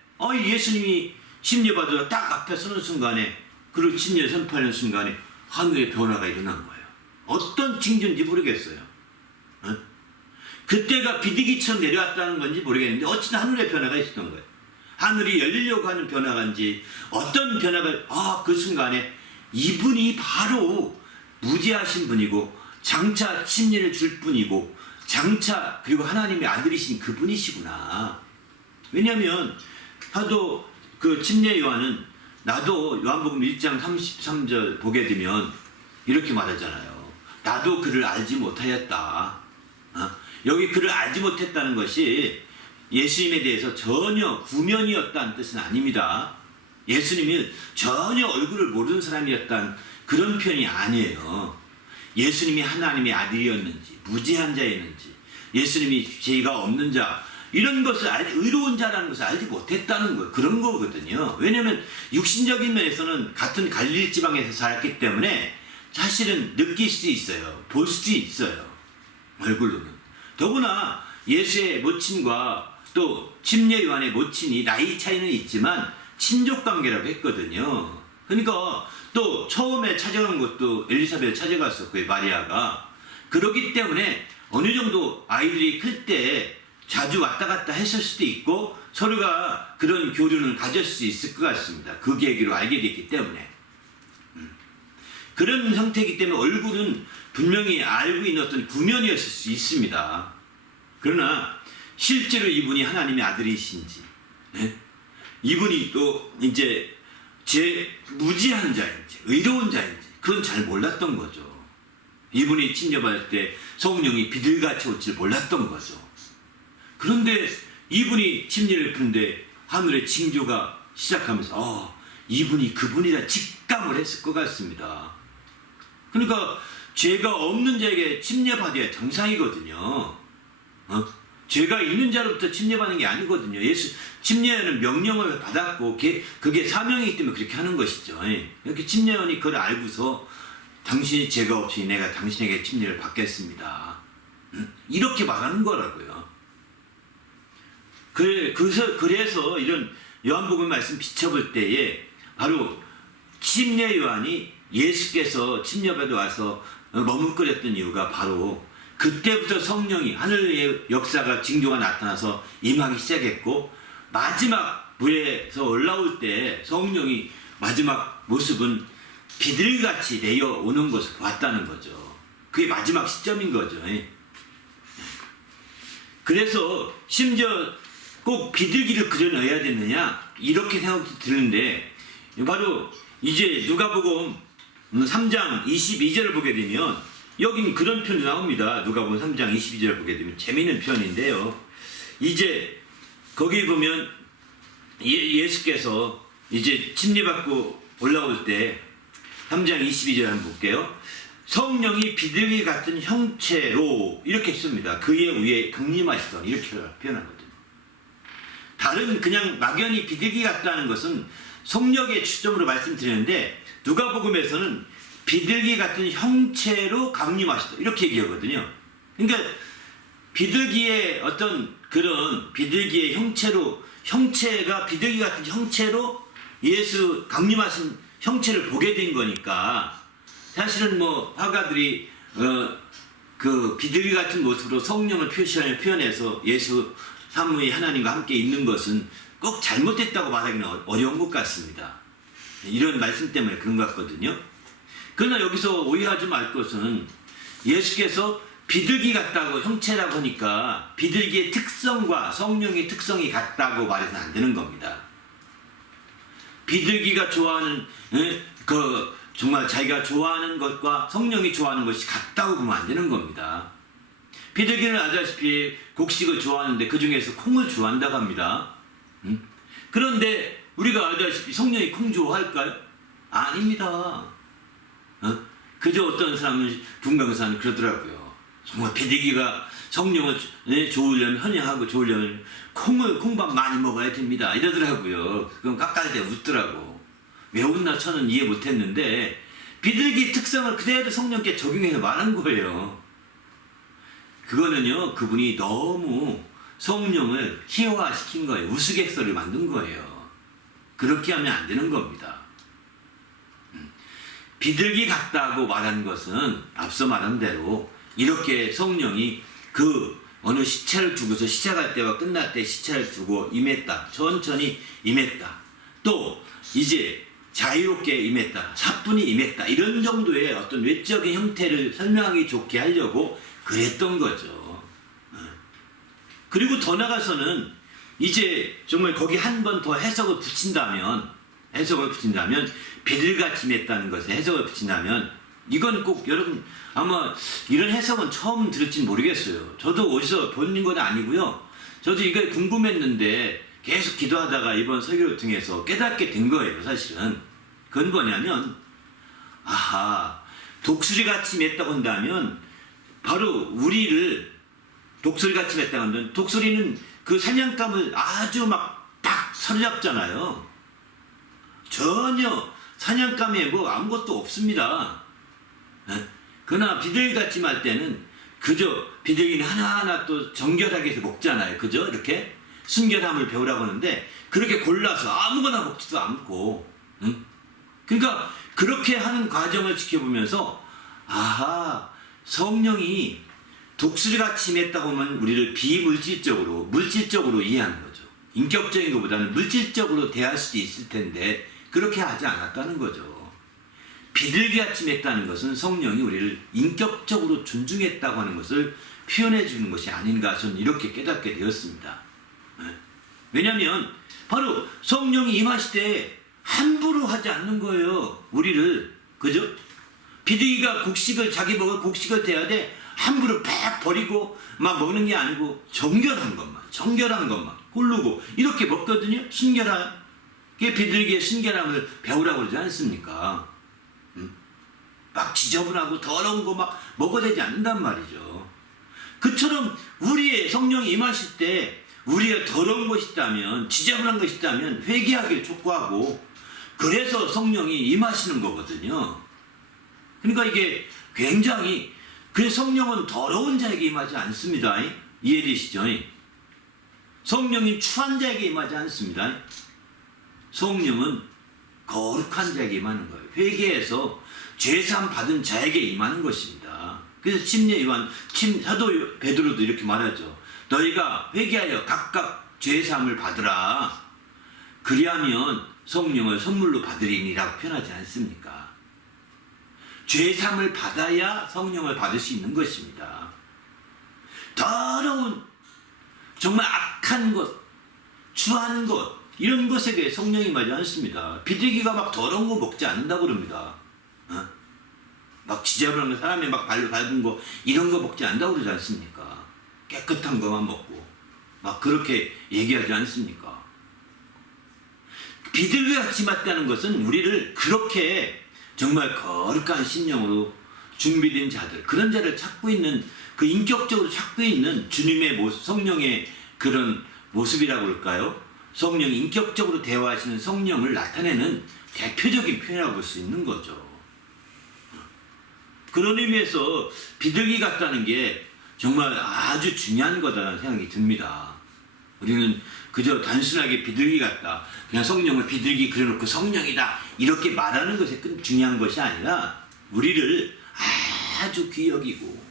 예수님이 침례받으러 딱 앞에 서는 순간에, 그리고 침례 선포하는 순간에 하늘의 변화가 일어난 거예요. 어떤 징조인지 모르겠어요. 그때가 비둘기처럼 내려왔다는 건지 모르겠는데 어쨌든 하늘의 변화가 있었던 거예요. 하늘이 열리려고 하는 변화인지 어떤 변화가, 그 순간에 이분이 바로 무지하신 분이고 장차 침례를 줄 분이고 장차 그리고 하나님의 아들이신 그분이시구나. 왜냐하면 하도 그 침례 요한은, 나도 요한복음 1장 33절 보게 되면 이렇게 말하잖아요. 나도 그를 알지 못하였다. 여기 그를 알지 못했다는 것이 예수님에 대해서 전혀 구면이었다는 뜻은 아닙니다. 예수님이 전혀 얼굴을 모르는 사람이었다는 그런 표현이 아니에요. 예수님이 하나님의 아들이었는지, 무지한 자였는지, 예수님이 죄가 없는 자, 이런 것을 의로운 자라는 것을 알지 못했다는 거, 그런 거거든요. 왜냐하면 육신적인 면에서는 같은 갈릴리 지방에서 살았기 때문에 사실은 느낄 수 있어요. 볼 수도 있어요. 얼굴로는. 더구나 예수의 모친과 또 침례 요한의 모친이 나이 차이는 있지만 친족 관계라고 했거든요. 그러니까 또 처음에 찾아간 것도 엘리사벳을 찾아갔었고요, 마리아가. 그렇기 때문에 어느 정도 아이들이 클 때 자주 왔다 갔다 했을 수도 있고 서로가 그런 교류는 가질 수 있을 것 같습니다. 그 계기로 알게 됐기 때문에. 그런 형태이기 때문에 얼굴은 분명히 알고 있는 어떤 구면이었을 수 있습니다. 그러나 실제로 이분이 하나님의 아들이신지, 이분이 또 이제 무지한 자인지 의로운 자인지 그건 잘 몰랐던 거죠. 이분이 침례받을 때 성령이 비둘기같이 올 줄 몰랐던 거죠. 그런데 이분이 침례를 푸는데 하늘의 징조가 시작하면서 이분이 그분이라 직감을 했을 것 같습니다. 그러니까 죄가 없는 자에게 침례받아야 정상이거든요. 죄가 있는 자로부터 침례받는 게 아니거든요. 예수 침례는 명령을 받았고 그게 사명이기 때문에 그렇게 하는 것이죠. 이렇게 침례원이 그걸 알고서 당신이 죄가 없이 내가 당신에게 침례를 받겠습니다. 이렇게 말하는 거라고요. 그래서 이런 요한복음 말씀 비춰볼 때에 바로 침례 요한이 예수께서 침례받아 와서 머뭇거렸던 이유가 바로 그때부터 성령이 하늘의 역사가 징조가 나타나서 임하기 시작했고, 마지막 물에서 올라올 때 성령이 마지막 모습은 비둘기같이 내려오는 것을 봤다는 거죠. 그게 마지막 시점인 거죠. 그래서 심지어 꼭 비둘기를 그려넣어야 되느냐 이렇게 생각도 드는데, 바로 이제 누가복음 3장 22절을 보게 되면 여긴 그런 표현이 나옵니다. 누가복음 3장 22절을 보게 되면 재미있는 표현인데요. 이제 거기 보면 예수께서 이제 침례받고 올라올 때 3장 22절 한번 볼게요. 성령이 비둘기 같은 형체로 이렇게 씁니다. 그의 위에 강림하시던 이렇게 표현하거든요. 다른 그냥 막연히 비둘기 같다는 것은 성령의 추점으로 말씀드리는데 누가복음에서는 비둘기 같은 형체로 강림하시다 이렇게 얘기하거든요. 그러니까 비둘기의 어떤 그런 비둘기의 형체가 비둘기 같은 형체로 예수 강림하신 형체를 보게 된 거니까 사실은 뭐 화가들이 그 비둘기 같은 모습으로 성령을 표현해서 예수 삼위의 하나님과 함께 있는 것은 꼭 잘못됐다고 말하기는 어려운 것 같습니다. 이런 말씀 때문에 그런 것 같거든요. 그러나 여기서 오해하지 말 것은 예수께서 비둘기 같다고 형체라고 하니까 비둘기의 특성과 성령의 특성이 같다고 말해서는 안 되는 겁니다. 비둘기가 좋아하는 정말 자기가 좋아하는 것과 성령이 좋아하는 것이 같다고 보면 안 되는 겁니다. 비둘기는 아시다시피 곡식을 좋아하는데 그 중에서 콩을 좋아한다고 합니다. 그런데 우리가 알다시피 성령이 콩 좋아할까요? 아닙니다. 그저 어떤 사람은 분강사는 그러더라고요. 정말 비둘기가 성령을 좋으려면 헌양하고 좋으려면 콩밥 많이 먹어야 됩니다. 이러더라고요. 그럼 깎아야 돼 웃더라고. 왜 웃나 저는 이해 못했는데 비둘기 특성을 그대로 성령께 적용해서 말한 거예요. 그거는요 그분이 너무 성령을 희화화시킨 거예요. 우스갯소리를 만든 거예요. 그렇게 하면 안 되는 겁니다. 비둘기 같다고 말한 것은 앞서 말한 대로 이렇게 성령이 그 어느 시차를 두고서 시작할 때와 끝날 때 시차를 두고 임했다. 천천히 임했다. 또 이제 자유롭게 임했다. 사뿐히 임했다. 이런 정도의 어떤 외적인 형태를 설명하기 좋게 하려고 그랬던 거죠. 그리고 더 나가서는 이제 정말 거기 한 번 더 해석을 붙인다면 비둘기같이 임했다는 것에 해석을 붙인다면 이건 꼭 여러분 아마 이런 해석은 처음 들을진 모르겠어요. 저도 어디서 본 건 아니고요. 저도 이거 궁금했는데 계속 기도하다가 이번 설교를 통해서 깨닫게 된 거예요. 사실은 그건 뭐냐면 독수리같이 맺다고 한다면 바로 우리를 독수리같이 맺다고 한다면 독수리는 그 사냥감을 아주 막 딱 사로잡잖아요. 전혀 사냥감에 뭐 아무것도 없습니다. 그러나 비둘기같이 말 때는 그저 비둘기는 하나하나 또 정결하게 해서 먹잖아요. 그죠? 이렇게 순결함을 배우라고 하는데 그렇게 골라서 아무거나 먹지도 않고 그러니까 그렇게 하는 과정을 지켜보면서 성령이 독수리같이 임했다고 하면 우리를 비물질적으로 물질적으로 이해하는 거죠. 인격적인 것보다는 물질적으로 대할 수도 있을 텐데 그렇게 하지 않았다는 거죠. 비둘기같이 임했다는 것은 성령이 우리를 인격적으로 존중했다고 하는 것을 표현해 주는 것이 아닌가 저는 이렇게 깨닫게 되었습니다. 왜냐하면 바로 성령이 임하실 때 함부로 하지 않는 거예요. 우리를. 그죠? 비둘기가 자기 먹을 곡식을 대야 돼 함부로 팍 버리고 막 먹는 게 아니고 정결한 것만 고르고 이렇게 먹거든요. 순결한 비둘기의 순결함을 배우라고 그러지 않습니까? 막 지저분하고 더러운 거 막 먹어야 되지 않는단 말이죠. 그처럼 우리의 성령이 임하실 때 우리의 더러운 것이 있다면 지저분한 것이 있다면 회개하기를 촉구하고 그래서 성령이 임하시는 거거든요. 그러니까 이게 굉장히 성령은 더러운 자에게 임하지 않습니다. 이해되시죠? 성령이 추한 자에게 임하지 않습니다. 성령은 거룩한 자에게 임하는 거예요. 회개해서 죄사함 받은 자에게 임하는 것입니다. 그래서 사도 베드로도 이렇게 말하죠. 너희가 회개하여 각각 죄사함을 받으라. 그리하면 성령을 선물로 받으리니라고 표현하지 않습니까? 죄사함을 받아야 성령을 받을 수 있는 것입니다. 더러운 정말 악한 것, 추한 것 이런 것에게 성령이 임하지 않습니다. 비둘기가 막 더러운 거 먹지 않는다고 그럽니다. 막 지저분한 거 사람이 막 발로 밟은 거 이런 거 먹지 않는다고 그러지 않습니까? 깨끗한 것만 먹고 막 그렇게 얘기하지 않습니까? 비둘기같이 맞다는 것은 우리를 그렇게 정말 거룩한 심령으로 준비된 자들, 그런 자를 찾고 있는, 그 인격적으로 찾고 있는 주님의 모습, 성령의 그런 모습이라고 할까요? 성령이 인격적으로 대화하시는 성령을 나타내는 대표적인 표현이라고 볼 수 있는 거죠. 그런 의미에서 비둘기 같다는 게 정말 아주 중요한 거다라는 생각이 듭니다. 우리는 그저 단순하게 비둘기 같다, 그냥 성령을 비둘기 그려놓고 성령이다 이렇게 말하는 것이 중요한 것이 아니라 우리를 아주 귀히 여기고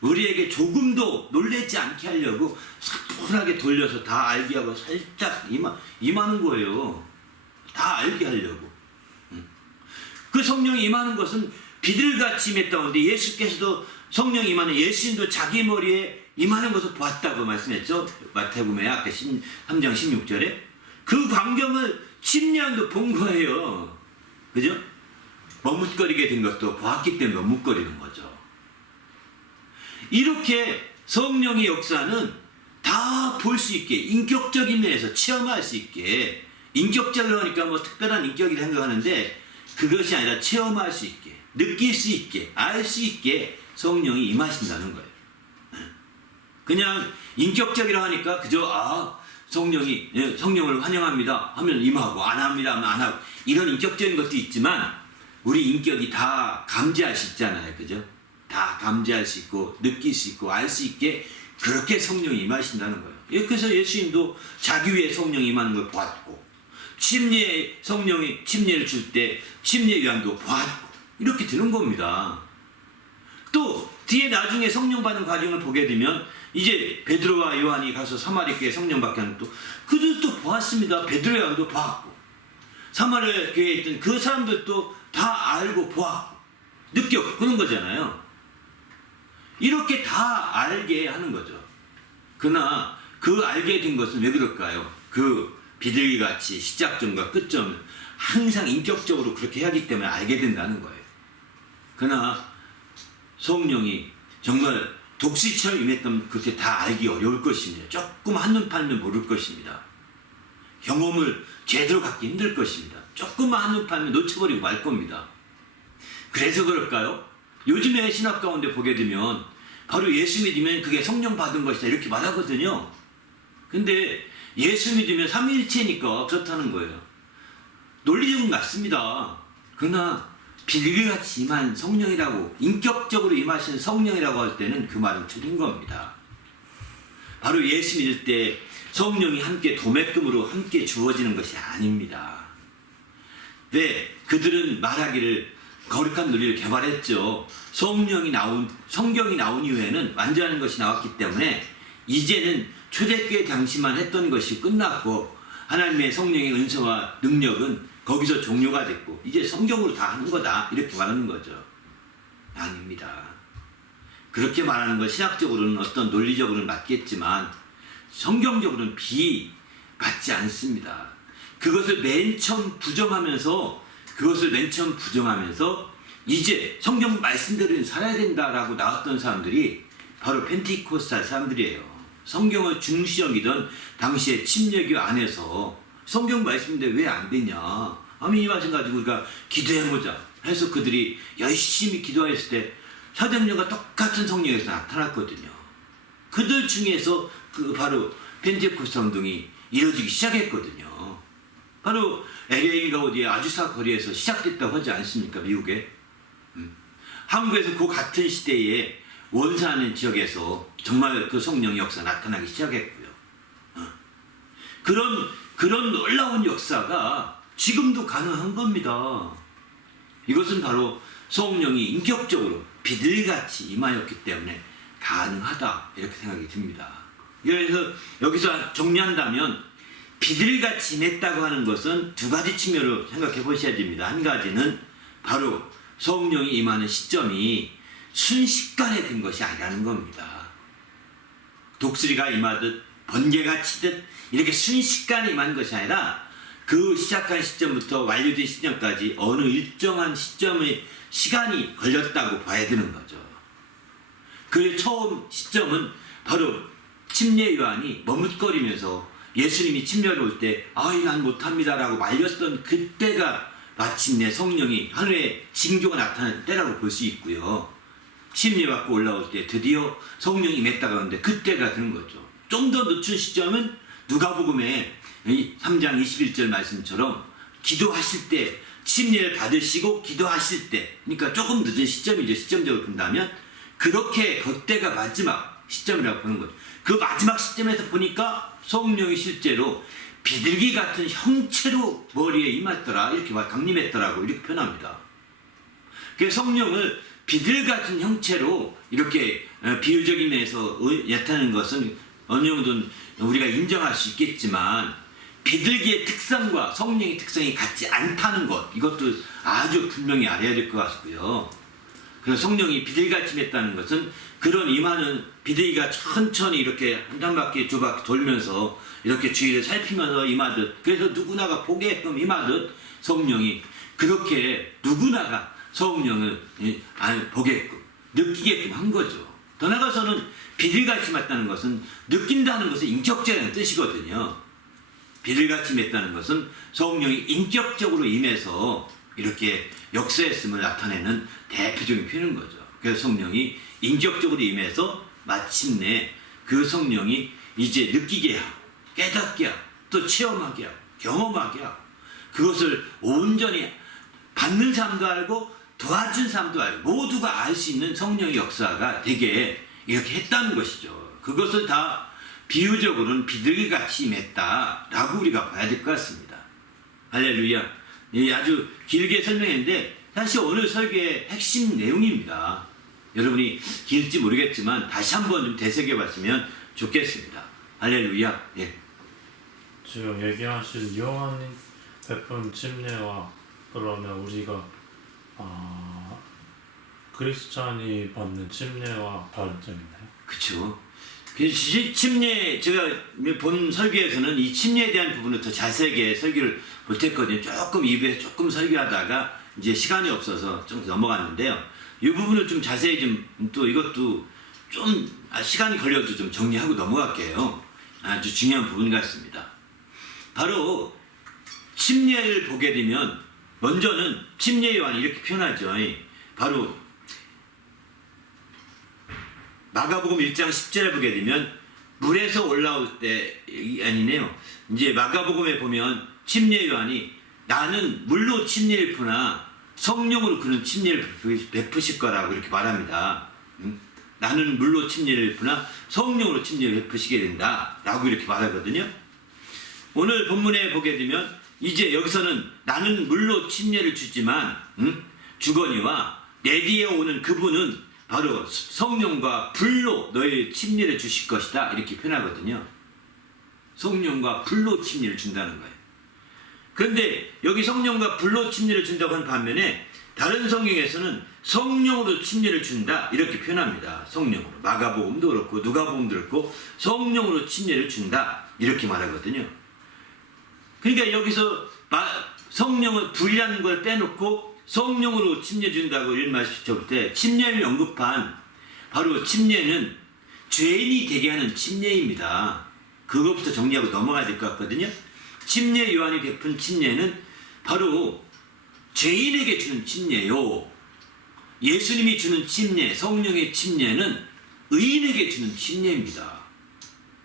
우리에게 조금도 놀라지 않게 하려고 사뿐하게 돌려서 다 알게 하고 살짝 임하는 거예요. 다 알게 하려고. 그 성령이 임하는 것은 비둘기같이 임했다는데, 예수께서도 성령이 임하는, 예수님도 자기 머리에 임하는 것을 보았다고 말씀했죠. 마태복음에 아까 3장 16절에 그 광경을 침례양도 본 거예요. 그죠? 머뭇거리게 된 것도 보았기 때문에 머뭇거리는 거죠. 이렇게 성령의 역사는 다 볼 수 있게, 인격적인 면에서 체험할 수 있게, 인격적이라고 하니까 뭐 특별한 인격이라 생각하는데 그것이 아니라 체험할 수 있게, 느낄 수 있게, 알 수 있게 성령이 임하신다는 거예요. 그냥 인격적이라고 하니까 그저 성령을 환영합니다 하면 임하고, 안 합니다 하면 안 하고, 이런 인격적인 것도 있지만 우리 인격이 다 감지할 수 있잖아요. 그죠? 다 감지할 수 있고 느낄 수 있고 알 수 있게 그렇게 성령이 임하신다는 거예요. 그래서 예수님도 자기 위에 성령이 임하는 걸 보았고, 침례를 줄 때 침례 요한도 보았고, 이렇게 되는 겁니다. 또 뒤에 나중에 성령 받는 과정을 보게 되면 이제 베드로와 요한이 가서 사마리아 교회에 성령 받게 하는, 또 그들도 보았습니다. 베드로 요한도 보았고, 사마리아 교회에 있던 그 사람들도 다 알고 보았고 느꼈고 그런 거잖아요. 이렇게 다 알게 하는 거죠. 그러나 그 알게 된 것은 왜 그럴까요? 그 비둘기같이 시작점과 끝점을 항상 인격적으로 그렇게 하기 때문에 알게 된다는 거예요. 그러나 성령이 정말 독수리처럼 임했다면 그렇게 다 알기 어려울 것입니다. 조금 한눈 팔면 모를 것입니다. 경험을 제대로 갖기 힘들 것입니다. 조금만 한눈 팔면 놓쳐버리고 말 겁니다. 그래서 그럴까요? 요즘에 신학 가운데 보게 되면 바로 예수 믿으면 그게 성령 받은 것이다 이렇게 말하거든요. 근데 예수 믿으면 삼위일체니까 그렇다는 거예요. 논리적은 맞습니다. 그러나 비둘기같이 임한 성령이라고, 인격적으로 임하신 성령이라고 할 때는 그 말은 틀린 겁니다. 바로 예수 믿을 때 성령이 함께 도매금으로 함께 주어지는 것이 아닙니다. 왜? 그들은 말하기를 거룩한 논리를 개발했죠. 성경이 나온 이후에는 완전한 것이 나왔기 때문에 이제는 초대교회 당시만 했던 것이 끝났고, 하나님의 성령의 은사와 능력은 거기서 종료가 됐고 이제 성경으로 다 하는 거다 이렇게 말하는 거죠. 아닙니다. 그렇게 말하는 것 신학적으로는 어떤 논리적으로는 맞겠지만 성경적으로는 맞지 않습니다. 그것을 맨 처음 부정하면서 이제 성경 말씀대로 살아야 된다라고 나왔던 사람들이 바로 펜티코스탈 사람들이에요. 성경을 중시 여기던 당시에 침례교 안에서 성경 말씀인데 왜 안 되냐, 아멘 이 말씀 가지고 우리가 기도해보자 해서 그들이 열심히 기도했을 때 사도행전과 똑같은 성령에서 나타났거든요. 그들 중에서 바로 펜티코스탈 운동이 이루어지기 시작했거든요. 바로 LA인가 어디에 아주사 거리에서 시작됐다고 하지 않습니까? 미국에. 한국에서 그 같은 시대에 원산하는 지역에서 정말 그 성령의 역사 나타나기 시작했고요. 그런 놀라운 역사가 지금도 가능한 겁니다. 이것은 바로 성령이 인격적으로 비둘기같이 임하였기 때문에 가능하다 이렇게 생각이 듭니다. 그래서 여기서 정리한다면 비둘기같이 임했다고 하는 것은 두 가지 측면으로 생각해 보셔야 됩니다. 한 가지는 바로 성령이 임하는 시점이 순식간에 된 것이 아니라는 겁니다. 독수리가 임하듯 번개가 치듯 이렇게 순식간에 임한 것이 아니라 그 시작한 시점부터 완료된 시점까지 어느 일정한 시점의 시간이 걸렸다고 봐야 되는 거죠. 그 처음 시점은 바로 침례 요한이 머뭇거리면서 예수님이 침례를 올 때 난 못합니다라고 말렸던 그때가 마침내 성령이 하늘의 징조가 나타날 때라고 볼 수 있고요. 침례받고 올라올 때 드디어 성령이 임했다가 하는데 그때가 되는 거죠. 좀 더 늦춘 시점은 누가복음의 3장 21절 말씀처럼 기도하실 때, 침례를 받으시고 기도하실 때, 그러니까 조금 늦은 시점이죠. 시점적으로 본다면 그렇게 그때가 마지막 시점이라고 보는 거죠. 그 마지막 시점에서 보니까 성령이 실제로 비둘기 같은 형체로 머리에 임했더라, 이렇게 강림했더라고, 이렇게 표현합니다. 그래서 성령을 비둘기 같은 형체로 이렇게 비유적인 면에서 나타내는 것은 어느 정도는 우리가 인정할 수 있겠지만, 비둘기의 특성과 성령의 특성이 같지 않다는 것, 이것도 아주 분명히 알아야 될 것 같고요. 그래서 성령이 비둘기같이 임했다는 것은 그런 임하는 비둘기가 천천히 이렇게 한 바퀴 두 바퀴 돌면서 이렇게 주위를 살피면서 임하듯, 그래서 누구나가 보게끔 임하듯 성령이 그렇게 누구나가 성령을 보게끔 느끼게끔 한 거죠. 더 나아가서는 비둘기같이 임했다는 것은 느낀다는 것은 인격적인 뜻이거든요. 비둘기같이 임했다는 것은 성령이 인격적으로 임해서 이렇게 역사했음을 나타내는 대표적인 표현인 거죠. 그래서 성령이 인격적으로 임해서 마침내 그 성령이 이제 느끼게 하고 깨닫게 하고 또 체험하게 하고 경험하게 하고 그것을 온전히 받는 사람도 알고 도와준 사람도 알고 모두가 알 수 있는 성령의 역사가 되게 이렇게 했다는 것이죠. 그것을 다 비유적으로는 비둘기같이 임했다라고 우리가 봐야 될 것 같습니다. 할렐루야. 아주 길게 설명했는데 사실 오늘 설교의 핵심 내용입니다. 여러분이 길지 모르겠지만 다시 한번 좀 되새겨봤으면 좋겠습니다. 할렐루야. 예. 지금 얘기하신 요한이 베푼 침례와 그러면 우리가 크리스찬이 받는 침례와 다른 점이 있나요? 그렇죠. 침례, 제가 본 설교에서는 이 침례에 대한 부분을 더 자세하게 설교를 못했거든요. 조금 입에 조금 설교하다가 이제 시간이 없어서 좀 넘어갔는데요. 이 부분을 좀 자세히 또 이것도 좀 시간이 걸려도 좀 정리하고 넘어갈게요. 아주 중요한 부분 같습니다. 바로 침례를 보게 되면 먼저는 침례 요한이 이렇게 표현하죠. 바로 마가복음 1장 10절에 보게 되면 물에서 올라올 때 아니네요. 이제 마가복음에 보면 침례 요한이 나는 물로 침례를 푸나 성령으로 그는 침례를 베푸실 거라고 이렇게 말합니다. 나는 물로 침례를 푸나 성령으로 침례를 베푸시게 된다 라고 이렇게 말하거든요. 오늘 본문에 보게 되면 이제 여기서는 나는 물로 침례를 주지만 주거니와 내 뒤에 오는 그분은 바로 성령과 불로 너희 침례를 주실 것이다 이렇게 표현하거든요. 성령과 불로 침례를 준다는 거예요. 그런데 여기 성령과 불로 침례를 준다고 하는 반면에 다른 성경에서는 성령으로 침례를 준다 이렇게 표현합니다. 성령으로. 마가복음도 그렇고 누가복음도 그렇고 성령으로 침례를 준다 이렇게 말하거든요. 그러니까 여기서 성령을 불이라는 걸 빼놓고 성령으로 침례 준다고 이런 말씀을 때 침례를 언급한 바로 침례는 죄인이 되게 하는 침례입니다. 그것부터 정리하고 넘어가야 될 것 같거든요. 침례 요한이 베푼 침례는 바로 죄인에게 주는 침례요. 예수님이 주는 침례, 성령의 침례는 의인에게 주는 침례입니다.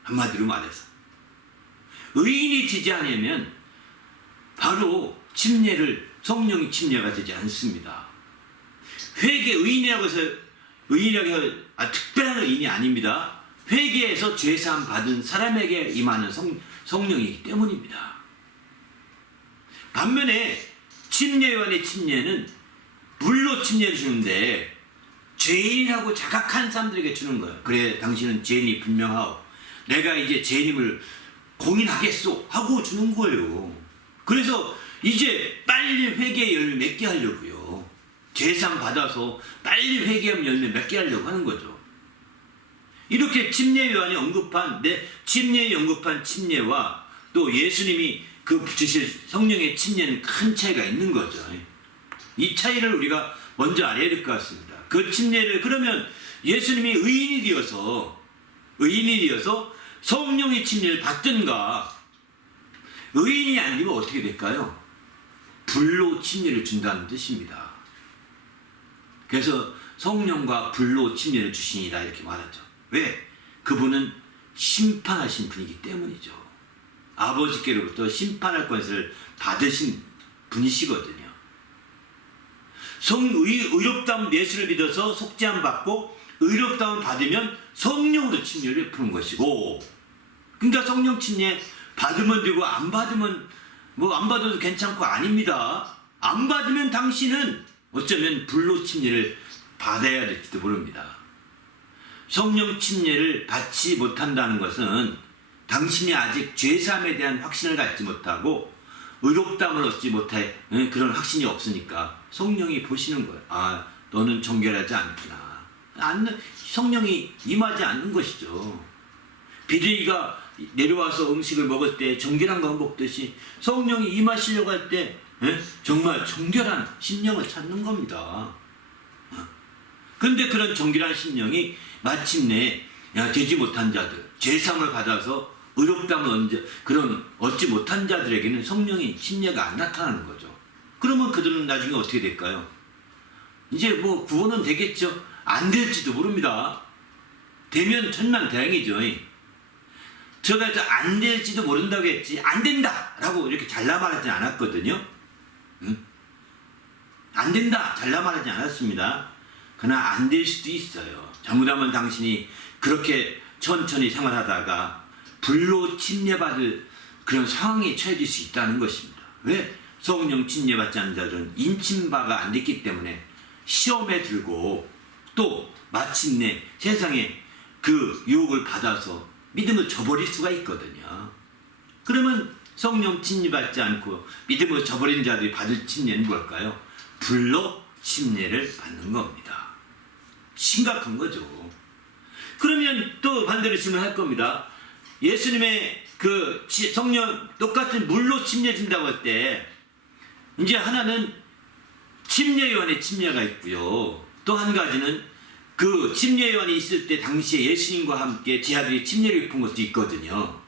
한마디로 말해서 의인이 되지 않으면 바로 침례를 성령의 침례가 되지 않습니다. 회개 의인이라고 해서 특별한 의인이 아닙니다. 회개에서 죄사함 받은 사람에게 임하는 성령이기 때문입니다. 반면에 침례 요한의 침례는 물로 침례를 주는데 죄인이라고 자각한 사람들에게 주는 거예요. 그래 당신은 죄인이 분명하오. 내가 이제 죄인임을 공인하겠소 하고 주는 거예요. 그래서 이제 빨리 회개의 열매 맺게 하려고요. 죄상 받아서 빨리 회개하면 열매 맺게 하려고 하는 거죠. 이렇게 침례 요한이 언급한 침례에 언급한 침례와 또 예수님이 그 주실 성령의 침례는 큰 차이가 있는 거죠. 이 차이를 우리가 먼저 알아야 될 것 같습니다. 그 침례를 그러면 예수님이 의인이 되어서 성령의 침례를 받든가 의인이 아니면 어떻게 될까요? 불로 침례를 준다는 뜻입니다. 그래서 성령과 불로 침례를 주시니라 이렇게 말하죠. 왜? 그분은 심판하신 분이기 때문이죠. 아버지께로부터 심판할 권세를 받으신 분이시거든요. 의롭다면 예수를 믿어서 속죄함 받고 의롭다함을 받으면 성령으로 침례를 베푸는 것이고, 그러니까 성령 침례 받으면 되고 안 받으면 안 받아도 괜찮고 아닙니다. 안 받으면 당신은 어쩌면 불로 침례를 받아야 될지도 모릅니다. 성령 침례를 받지 못한다는 것은 당신이 아직 죄사함에 대한 확신을 갖지 못하고 의롭다함을 얻지 못해 그런 확신이 없으니까 성령이 보시는 거예요. 아, 너는 정결하지 않구나. 성령이 임하지 않는 것이죠. 비둘기가 내려와서 음식을 먹을 때 정결한 거 먹듯이 성령이 임하시려고 할 때 정말 정결한 심령을 찾는 겁니다. 그런데 그런 정결한 심령이 마침내 되지 못한 자들, 죄사함을 받아서 의롭다함을 얻지 못한 자들에게는 성령이 침례가 안 나타나는 거죠. 그러면 그들은 나중에 어떻게 될까요? 이제 구원은 되겠죠. 안 될지도 모릅니다. 되면 천만다행이죠. 제가 안 될지도 모른다고 했지 안 된다 라고 이렇게 잘라 말하지 않았거든요. 안 된다 잘라 말하지 않았습니다. 그러나 안 될 수도 있어요. 잘못하면 당신이 그렇게 천천히 생활하다가 불로 침례받을 그런 상황에 처해질 수 있다는 것입니다. 왜? 성령 침례받지 않는 자들은 인침바가 안 됐기 때문에 시험에 들고 또 마침내 세상에 그 유혹을 받아서 믿음을 저버릴 수가 있거든요. 그러면 성령 침례받지 않고 믿음을 저버린 자들이 받을 침례는 뭘까요? 불로 침례를 받는 겁니다. 심각한 거죠. 그러면 또 반대로 질문할 겁니다. 예수님의 그 성령 똑같은 물로 침례 준다고 할 때 이제 하나는 침례요한의 침례가 있고요. 또 한 가지는 그 침례요한이 있을 때 당시에 예수님과 함께 제 아들이 침례를 입은 것도 있거든요.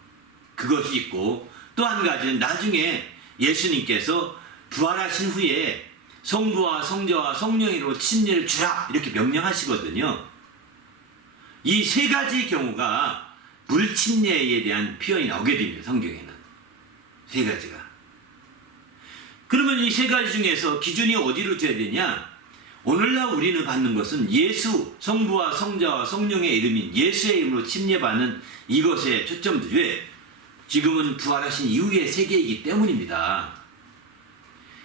그것이 있고 또 한 가지는 나중에 예수님께서 부활하신 후에 성부와 성자와 성령으로 침례를 주라 이렇게 명령하시거든요. 이 세 가지 경우가 물 침례에 대한 표현이 나오게 됩니다. 성경에는 세 가지가. 그러면 이 세 가지 중에서 기준이 어디로 둬야 되냐? 오늘날 우리는 받는 것은 예수, 성부와 성자와 성령의 이름인 예수의 이름으로 침례받는 이것에 초점을 왜? 지금은 부활하신 이후의 세계이기 때문입니다.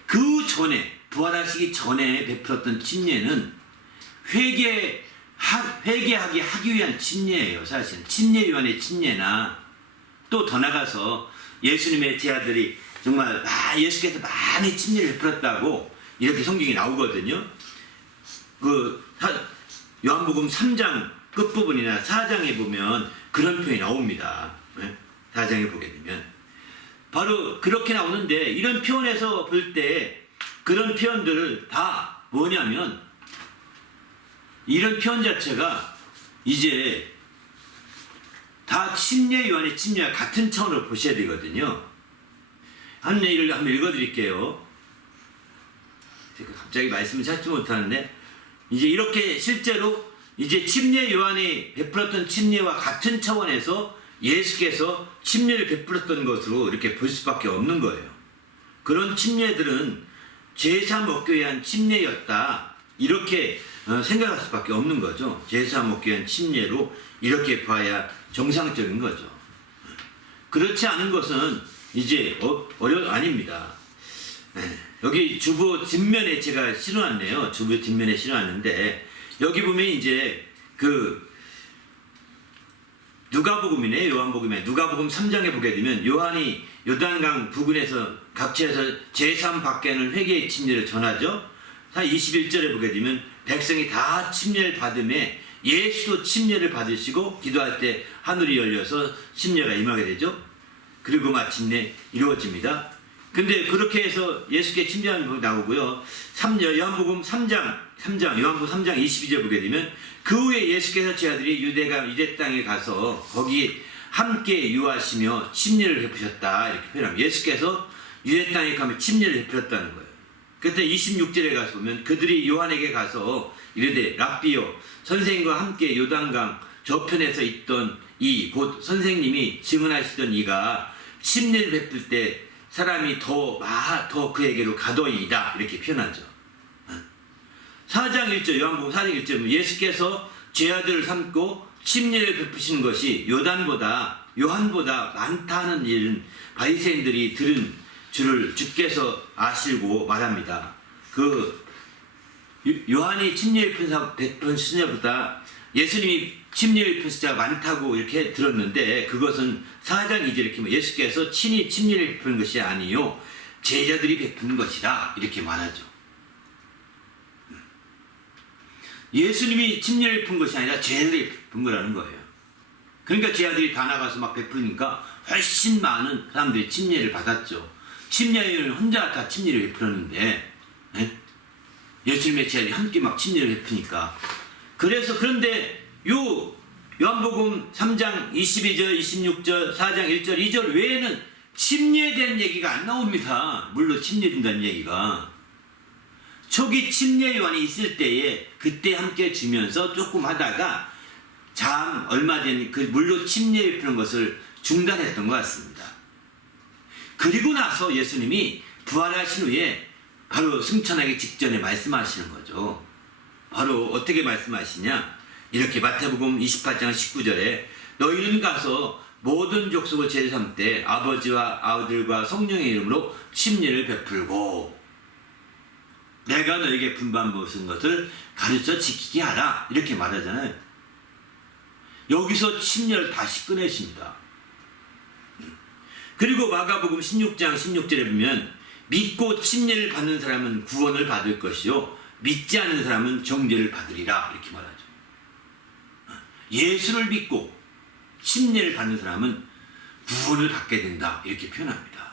그 전에 부활하시기 전에 베풀었던 침례는 회개하게 하기 위한 침례예요. 사실 침례요한의 침례나 또 더 나가서 예수님의 제자들이 정말 예수께서 많이 침례를 베풀었다고 이렇게 성경이 나오거든요. 요한복음 3장 끝부분이나 4장에 보면 그런 표현이 나옵니다. 4장에 보게 되면 바로 그렇게 나오는데, 이런 표현에서 볼 때 그런 표현들을 다 뭐냐면 이런 표현 자체가 이제 다 침례 요한의 침례와 같은 차원으로 보셔야 되거든요. 한 예를 한번 읽어드릴게요. 갑자기 말씀을 찾지 못하는데, 이제 이렇게 실제로 이제 침례 요한이 베풀었던 침례와 같은 차원에서 예수께서 침례를 베풀었던 것으로 이렇게 볼 수밖에 없는 거예요. 그런 침례들은 제사함 얻기 위한 침례였다 이렇게 생각할 수밖에 없는 거죠. 제사함 얻기 위한 침례로 이렇게 봐야 정상적인 거죠. 그렇지 않은 것은 이제 아닙니다. 여기 주보 뒷면에 제가 실어놨네요. 주보 뒷면에 실어놨는데 여기 보면 이제 누가복음이네. 요한복음에 누가복음 3장에 보게 되면 요한이 요단강 부근에서 각지에서 제3 밖에는 회개의 침례를 전하죠. 21절에 보게 되면 백성이 다 침례를 받음에 예수도 침례를 받으시고 기도할 때 하늘이 열려서 침례가 임하게 되죠. 그리고 마침내 이루어집니다. 근데 그렇게 해서 예수께 침례하는 거 나오고요. 요한복음 3장 22절 보게 되면 그 후에 예수께서 제 아들이 유대 땅에 가서 거기 함께 유하시며 침례를 베푸셨다 이렇게 표현합니다. 예수께서 유대 땅에 가면 침례를 베푸셨다는 거예요. 그때 26절에 가서 보면 그들이 요한에게 가서 이르되 랍비여 선생님과 함께 요단강 저편에서 있던 이 곧 선생님이 증언하시던 이가 침례를 베풀 때 사람이 더 그에게로 가더이다 이렇게 표현하죠. 4장 1절 요한복음 4장 1절 예수께서 죄아들을 삼고 침례를 베푸시는 것이 요한보다 많다는 일은 바리새인들이 들은 줄을 주께서 아시고 말합니다. 그 요한이 침례를 베푼 수냐보다 예수님이 침례를 베푼 숫자가 많다고 이렇게 들었는데 그것은 4장 2절 이렇게 예수께서 친히 침례를 베푸는 것이 아니요 제자들이 베푸는 것이다 이렇게 말하죠. 예수님이 침례를 베푼 것이 아니라 제자들이 베푼 거라는 거예요. 그러니까 제자들이 다 나가서 막 베푸니까 훨씬 많은 사람들이 침례를 받았죠. 침례는 혼자 다 침례를 베풀었는데 예수님의 제자들이 함께 막 침례를 베푸니까 그런데 요한복음 3장 22절 26절 4장 1절 2절 외에는 침례에 대한 얘기가 안 나옵니다. 물론 침례된다는 얘기가 초기 침례 요한이 있을 때에 그때 함께 주면서 조금 하다가 얼마 된 그 물로 침례 베푸는 것을 중단했던 것 같습니다. 그리고 나서 예수님이 부활하신 후에 바로 승천하기 직전에 말씀하시는 거죠. 바로 어떻게 말씀하시냐? 이렇게 마태복음 28장 19절에 너희는 가서 모든 족속을 제자 삼되 아버지와 아들과 성령의 이름으로 침례를 베풀고 내가 너에게 분반 무슨 것을 가르쳐 지키게 하라 이렇게 말하잖아요. 여기서 침례를 다시 꺼내십니다. 그리고 마가복음 16장 16절에 보면 믿고 침례를 받는 사람은 구원을 받을 것이요 믿지 않는 사람은 정죄를 받으리라 이렇게 말하죠. 예수를 믿고 침례를 받는 사람은 구원을 받게 된다 이렇게 표현합니다.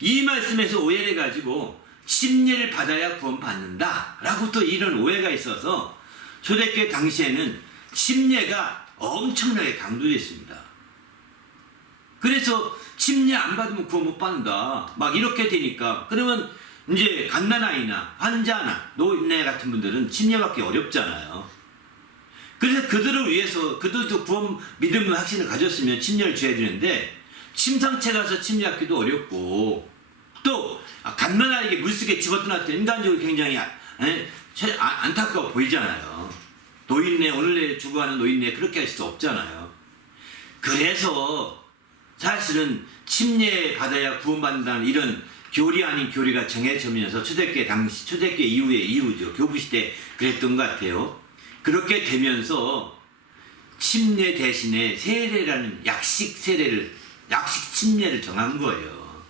이 말씀에서 오해를 가지고 침례를 받아야 구원받는다 라고 또 이런 오해가 있어서 초대교회 당시에는 침례가 엄청나게 강조됐습니다. 그래서 침례 안 받으면 구원 못 받는다 막 이렇게 되니까 그러면 이제 갓난아이나 환자나 노인네 같은 분들은 침례받기 어렵잖아요. 그래서 그들을 위해서 그들도 구원 믿음의 확신을 가졌으면 침례를 줘야 되는데 침상체 가서 침례받기도 어렵고 또 갓난아이에게 물속에 집어넣을 때 인간적으로 굉장히 안타까워 보이잖아요. 노인네 오늘내 죽어가는 노인네 그렇게 할 수 없잖아요. 그래서 사실은 침례 받아야 구원받는다는 이런 교리 아닌 교리가 정해지면서 초대교회 이후죠. 교부시대 그랬던 것 같아요. 그렇게 되면서 침례 대신에 세례라는 약식 침례를 정한 거예요.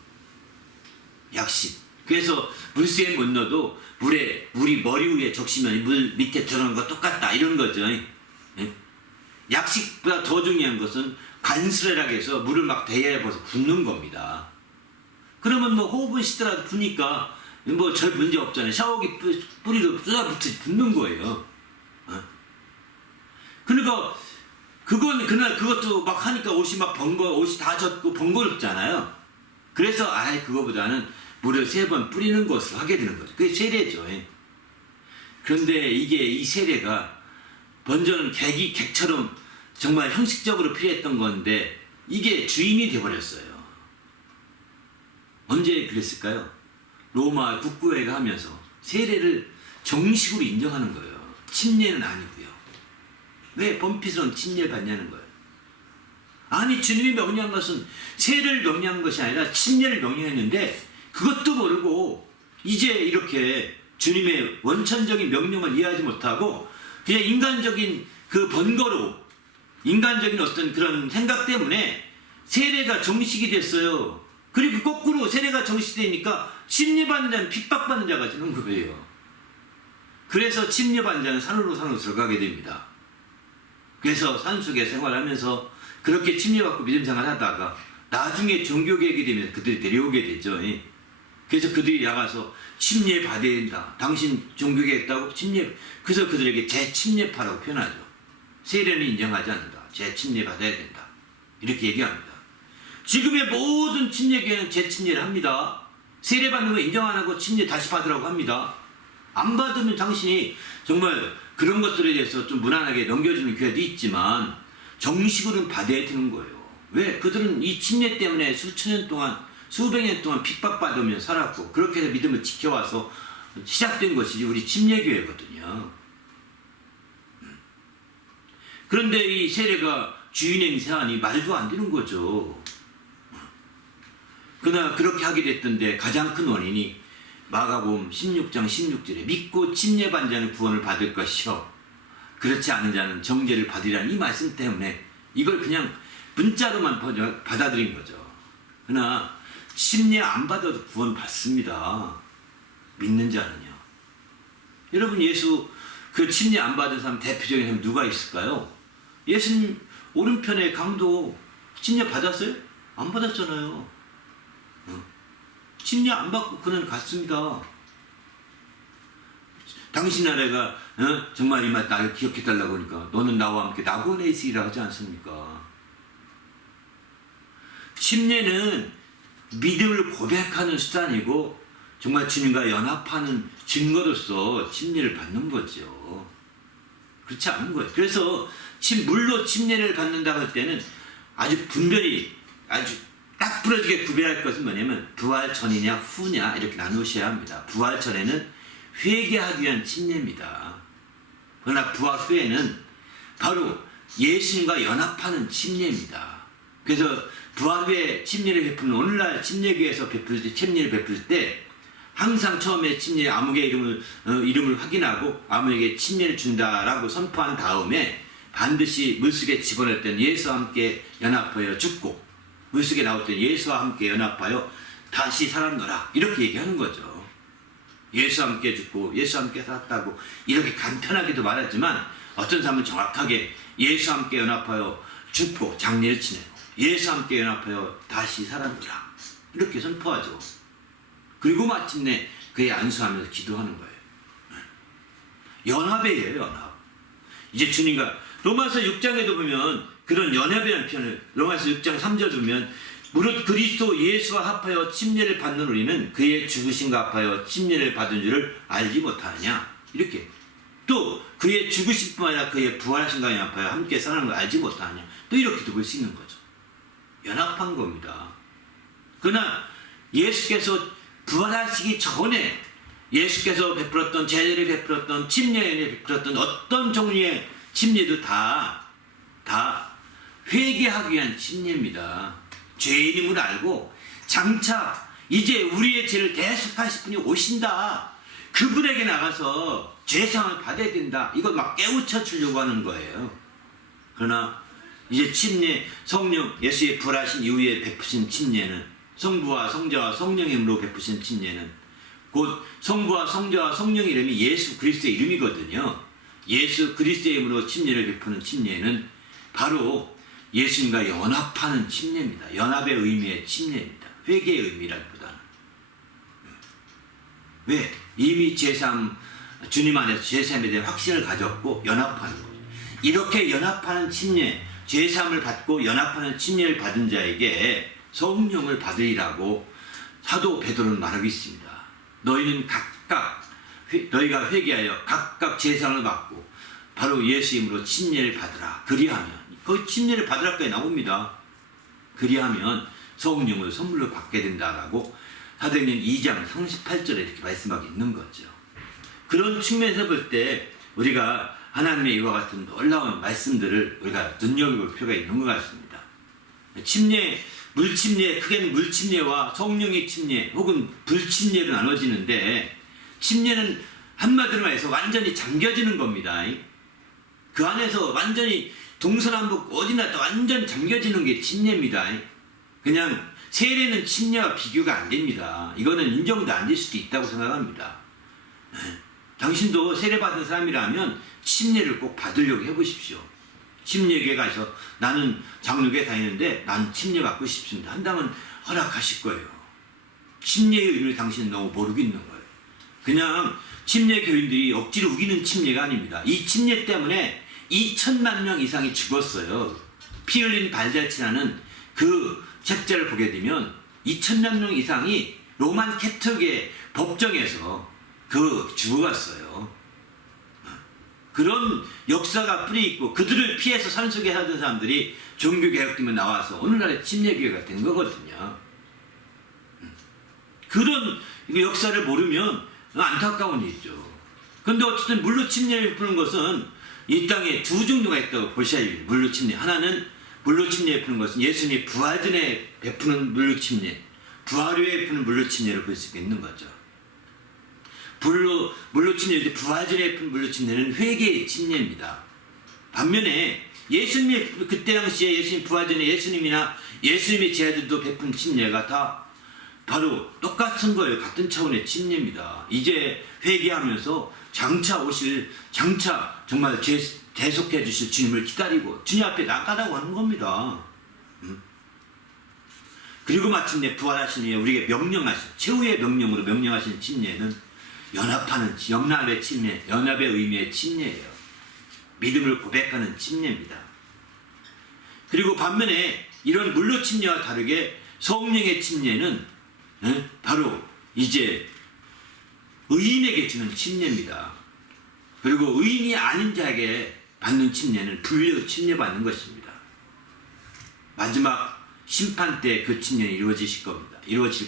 약식. 그래서 물수에 못 넣어도 물이 머리 위에 적시면 물 밑에 들어가는 거 똑같다 이런 거죠. 약식보다 더 중요한 것은 간수레라고 해서 물을 막 대야에 벗어 붓는 겁니다. 그러면 뭐 호흡은 쉬더라도 부니까 뭐 별 문제 없잖아요. 샤워기 뿌리로 쏟아붓듯이 붓는 거예요. 그러니까 그것도 막 하니까 옷이 다 젖고 번거롭잖아요. 그래서 그거보다는 물을 3번 뿌리는 것을 하게 되는 거죠. 그게 세례죠. 그런데 이 세례가 먼저는 객처럼 정말 형식적으로 필요했던 건데 이게 주인이 돼버렸어요. 언제 그랬을까요? 로마 국구회가 하면서 세례를 정식으로 인정하는 거예요. 침례는 아니고요. 왜 범피스는 침례를 받냐는 거예요. 아니 주님이 명령한 것은 세례를 명령한 것이 아니라 침례를 명령했는데 그것도 모르고 이제 이렇게 주님의 원천적인 명령을 이해하지 못하고 그냥 인간적인 그 번거로움, 인간적인 어떤 그런 생각 때문에 세례가 정식이 됐어요. 그리고 거꾸로 세례가 정식되니까 침례받는 자는 핍박받는 자가 되는 거예요. 그래서 침례받는 자는 산으로 들어가게 됩니다. 그래서 산속에 생활하면서 그렇게 침례받고 믿음 생활하다가 나중에 종교개혁이 되면서 그들이 데려오게 되죠. 그래서 그들이 나가서 침례 받아야 된다. 당신 종교개혁했다고 그래서 그들에게 재침례파라고 표현하죠. 세례는 인정하지 않는다. 재침례 받아야 된다. 이렇게 얘기합니다. 지금의 모든 침례교회는 재침례를 합니다. 세례받는 거 인정 안 하고 침례 다시 받으라고 합니다. 안 받으면 당신이 정말 그런 것들에 대해서 좀 무난하게 넘겨주는 교회도 있지만 정식으로는 받아야 되는 거예요. 왜? 그들은 이 침례 때문에 수천 년 동안 수백 년 동안 핍박받으며 살았고 그렇게 해서 믿음을 지켜와서 시작된 것이 우리 침례교회거든요. 그런데 이 세례가 주인 행세하니 말도 안 되는 거죠. 그러나 그렇게 하게 됐던데 가장 큰 원인이 마가복음 16장 16절에 믿고 침례받은 자는 구원을 받을 것이요 그렇지 않은 자는 정죄를 받으리라는 이 말씀 때문에 이걸 그냥 문자로만 받아들인 거죠. 그러나 침례 안 받아도 구원 받습니다. 믿는 자는요. 여러분 예수 그 침례 안 받은 사람 대표적인 사람 누가 있을까요? 예수님 오른편에 강도 침례 받았어요? 안 받았잖아요. 침례 안 받고 그는 갔습니다. 당신 나라가 정말 이만 나를 기억해달라고 하니까 너는 나와 함께 낙원에 있으리라 하지 않습니까? 침례는 믿음을 고백하는 수단이고 정말 주님과 연합하는 증거로서 침례를 받는 거죠. 그렇지 않은 거예요. 그래서 물로 침례를 받는다고 할 때는 아주 분별히 아주 딱 부러지게 구별할 것은 뭐냐면 부활 전이냐 후냐 이렇게 나누셔야 합니다. 부활 전에는 회개하기 위한 침례입니다. 그러나 부활 후에는 바로 예수님과 연합하는 침례입니다. 그래서 부활 후에 침례를 베푸는 오늘날 침례교회에서 베풀 때 침례를 베풀 때 항상 처음에 침례 아무개 이름을 확인하고 아무에게 침례를 준다라고 선포한 다음에 반드시 물속에 집어넣을 때는 예수와 함께 연합하여 죽고 물속에 나올 때 예수와 함께 연합하여 다시 살았노라 이렇게 얘기하는 거죠. 예수와 함께 죽고 예수와 함께 살았다고 이렇게 간편하게도 말하지만 어떤 사람은 정확하게 예수와 함께 연합하여 죽고 장례를 지내고 예수와 함께 연합하여 다시 살았노라 이렇게 선포하죠. 그리고 마침내 그의 안수하면서 기도하는 거예요. 연합이에요. 연합. 이제 주님과 로마서 6장에도 보면 그런 연합이라는 표현을 로마서 6장 3절 보면 무릇 그리스도 예수와 합하여 침례를 받는 우리는 그의 죽으심과 합하여 침례를 받은 줄을 알지 못하느냐 이렇게 또 그의 죽으심뿐만 아니라 그의 부활하심과 합하여 함께 사는 걸 알지 못하느냐 또 이렇게도 볼 수 있는 거죠. 연합한 겁니다. 그러나 예수께서 부활하시기 전에 예수께서 베풀었던 제자를 베풀었던 침례에 베풀었던 어떤 종류의 침례도 다 회개하기 위한 침례입니다. 죄인임을 알고 장차 이제 우리의 죄를 대속하실 분이 오신다. 그분에게 나가서 죄상을 받아야 된다. 이걸 막 깨우쳐 주려고 하는 거예요. 그러나 이제 침례 성령 예수의 부활하신 이후에 베푸신 침례는 성부와 성자와 성령의 이름으로 베푸신 침례는 곧 성부와 성자와 성령의 이름이 예수 그리스도의 이름이거든요. 예수 그리스도의 이름으로 침례를 베푸는 침례는 바로 예수님과 연합하는 침례입니다. 연합의 의미의 침례입니다. 회개의 의미라기보다는. 왜? 이미 주님 안에서 제3에 대한 확신을 가졌고 연합하는 거죠. 이렇게 연합하는 침례, 제3을 받고 연합하는 침례를 받은 자에게 성령을 받으리라고 사도 베드로는 말하고 있습니다. 너희는 너희가 회개하여 각각 제상을 받고 바로 예수 이름으로 침례를 받으라. 그리하면 거기 침례를 받으라까지 나옵니다. 그리하면 성령을 선물로 받게 된다라고 사도행전 2장 38절에 이렇게 말씀하고 있는 거죠. 그런 측면에서 볼 때 우리가 하나님의 이와 같은 놀라운 말씀들을 우리가 눈여겨볼 필요가 있는 것 같습니다. 침례, 물침례, 크게는 물침례와 성령의 침례 혹은 불침례로 나눠지는데 침례는 한마디로 말해서 완전히 잠겨지는 겁니다. 그 안에서 완전히 동서남북 어디나 완전히 잠겨지는 게 침례입니다. 그냥 세례는 침례와 비교가 안 됩니다. 이거는 인정도 안 될 수도 있다고 생각합니다. 당신도 세례받은 사람이라면 침례를 꼭 받으려고 해보십시오. 침례교회 가서 나는 장로교회 다니는데 난 침례 받고 싶습니다 한다면 허락하실 거예요. 침례의 의미를 당신은 너무 모르고 있는 거예요. 그냥 침례 교인들이 억지로 우기는 침례가 아닙니다. 이 침례 때문에 2천만 명 이상이 죽었어요. 피 흘린 발자취라는 그 책자를 보게 되면 2천만 명 이상이 로만 캐톨릭의 법정에서 죽어갔어요. 그런 역사가 뿌리 있고 그들을 피해서 산속에 하던 사람들이 종교개혁 때문에 나와서 오늘날의 침례교회가 된 거거든요. 그런 역사를 모르면 안타까운 일이죠. 그런데 어쨌든 물로 침례를 베푸는 것은 이 땅에 두 종류가 있다고 보셔야 돼요. 물로 침례. 하나는 물로 침례 베푸는 것은 예수님이 부활 전에 베푸는 물로 침례, 부활 후에 베푸는 물로 침례를 볼 수 있는 거죠. 물로 침례, 부활 전에 베푸는 물로 침례는 회개의 침례입니다. 반면에 예수님이 그때 당시에 예수님 부활 전에 예수님이나 예수님의 제자들도 베푼 침례가 다 바로 똑같은 거예요. 같은 차원의 침례입니다. 이제 회개하면서 장차 정말 대속해 주실 주님을 기다리고 주님 앞에 나가라고 하는 겁니다. 그리고 마침내 부활하신 후에 우리에게 최후의 명령으로 명령하신 침례는 연합의 침례, 연합의 의미의 침례예요. 믿음을 고백하는 침례입니다. 그리고 반면에 이런 물로 침례와 다르게 성령의 침례는 바로 이제 의인에게 주는 침례입니다. 그리고 의인이 아닌 자에게 받는 침례는 불려 침례받는 것입니다. 마지막 심판 때 그 침례는 이루어질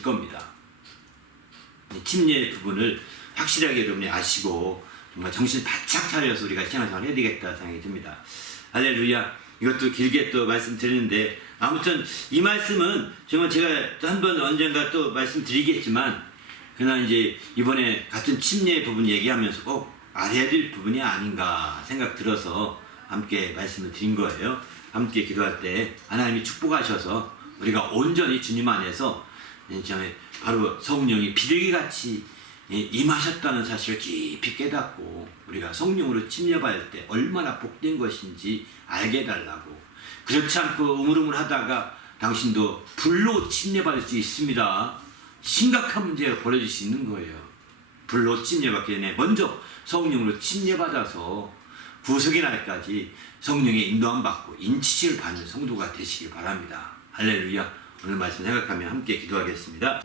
겁니다. 침례의 부분을 확실하게 여러분이 아시고 정말 정신 바짝 차려서 우리가 신앙생활을 해야 되겠다 생각이 듭니다. 할렐루야. 이것도 길게 또 말씀드리는데 아무튼 이 말씀은 정말 제가 한번 언젠가 또 말씀드리겠지만 그러나 이제 이번에 같은 침례의 부분 얘기하면서 꼭 알아야 될 부분이 아닌가 생각 들어서 함께 말씀을 드린 거예요. 함께 기도할 때 하나님이 축복하셔서 우리가 온전히 주님 안에서 바로 성령이 비둘기같이 임하셨다는 사실을 깊이 깨닫고 우리가 성령으로 침례받을 때 얼마나 복된 것인지 알게 해달라고. 그렇지 않고 우물우물하다가 당신도 불로 침례받을 수 있습니다. 심각한 문제가 벌어질 수 있는 거예요. 불로 침례받기 전에 먼저 성령으로 침례받아서 구속의 날까지 성령의 인도함 받고 인치심을 받는 성도가 되시길 바랍니다. 할렐루야. 오늘 말씀 생각하며 함께 기도하겠습니다.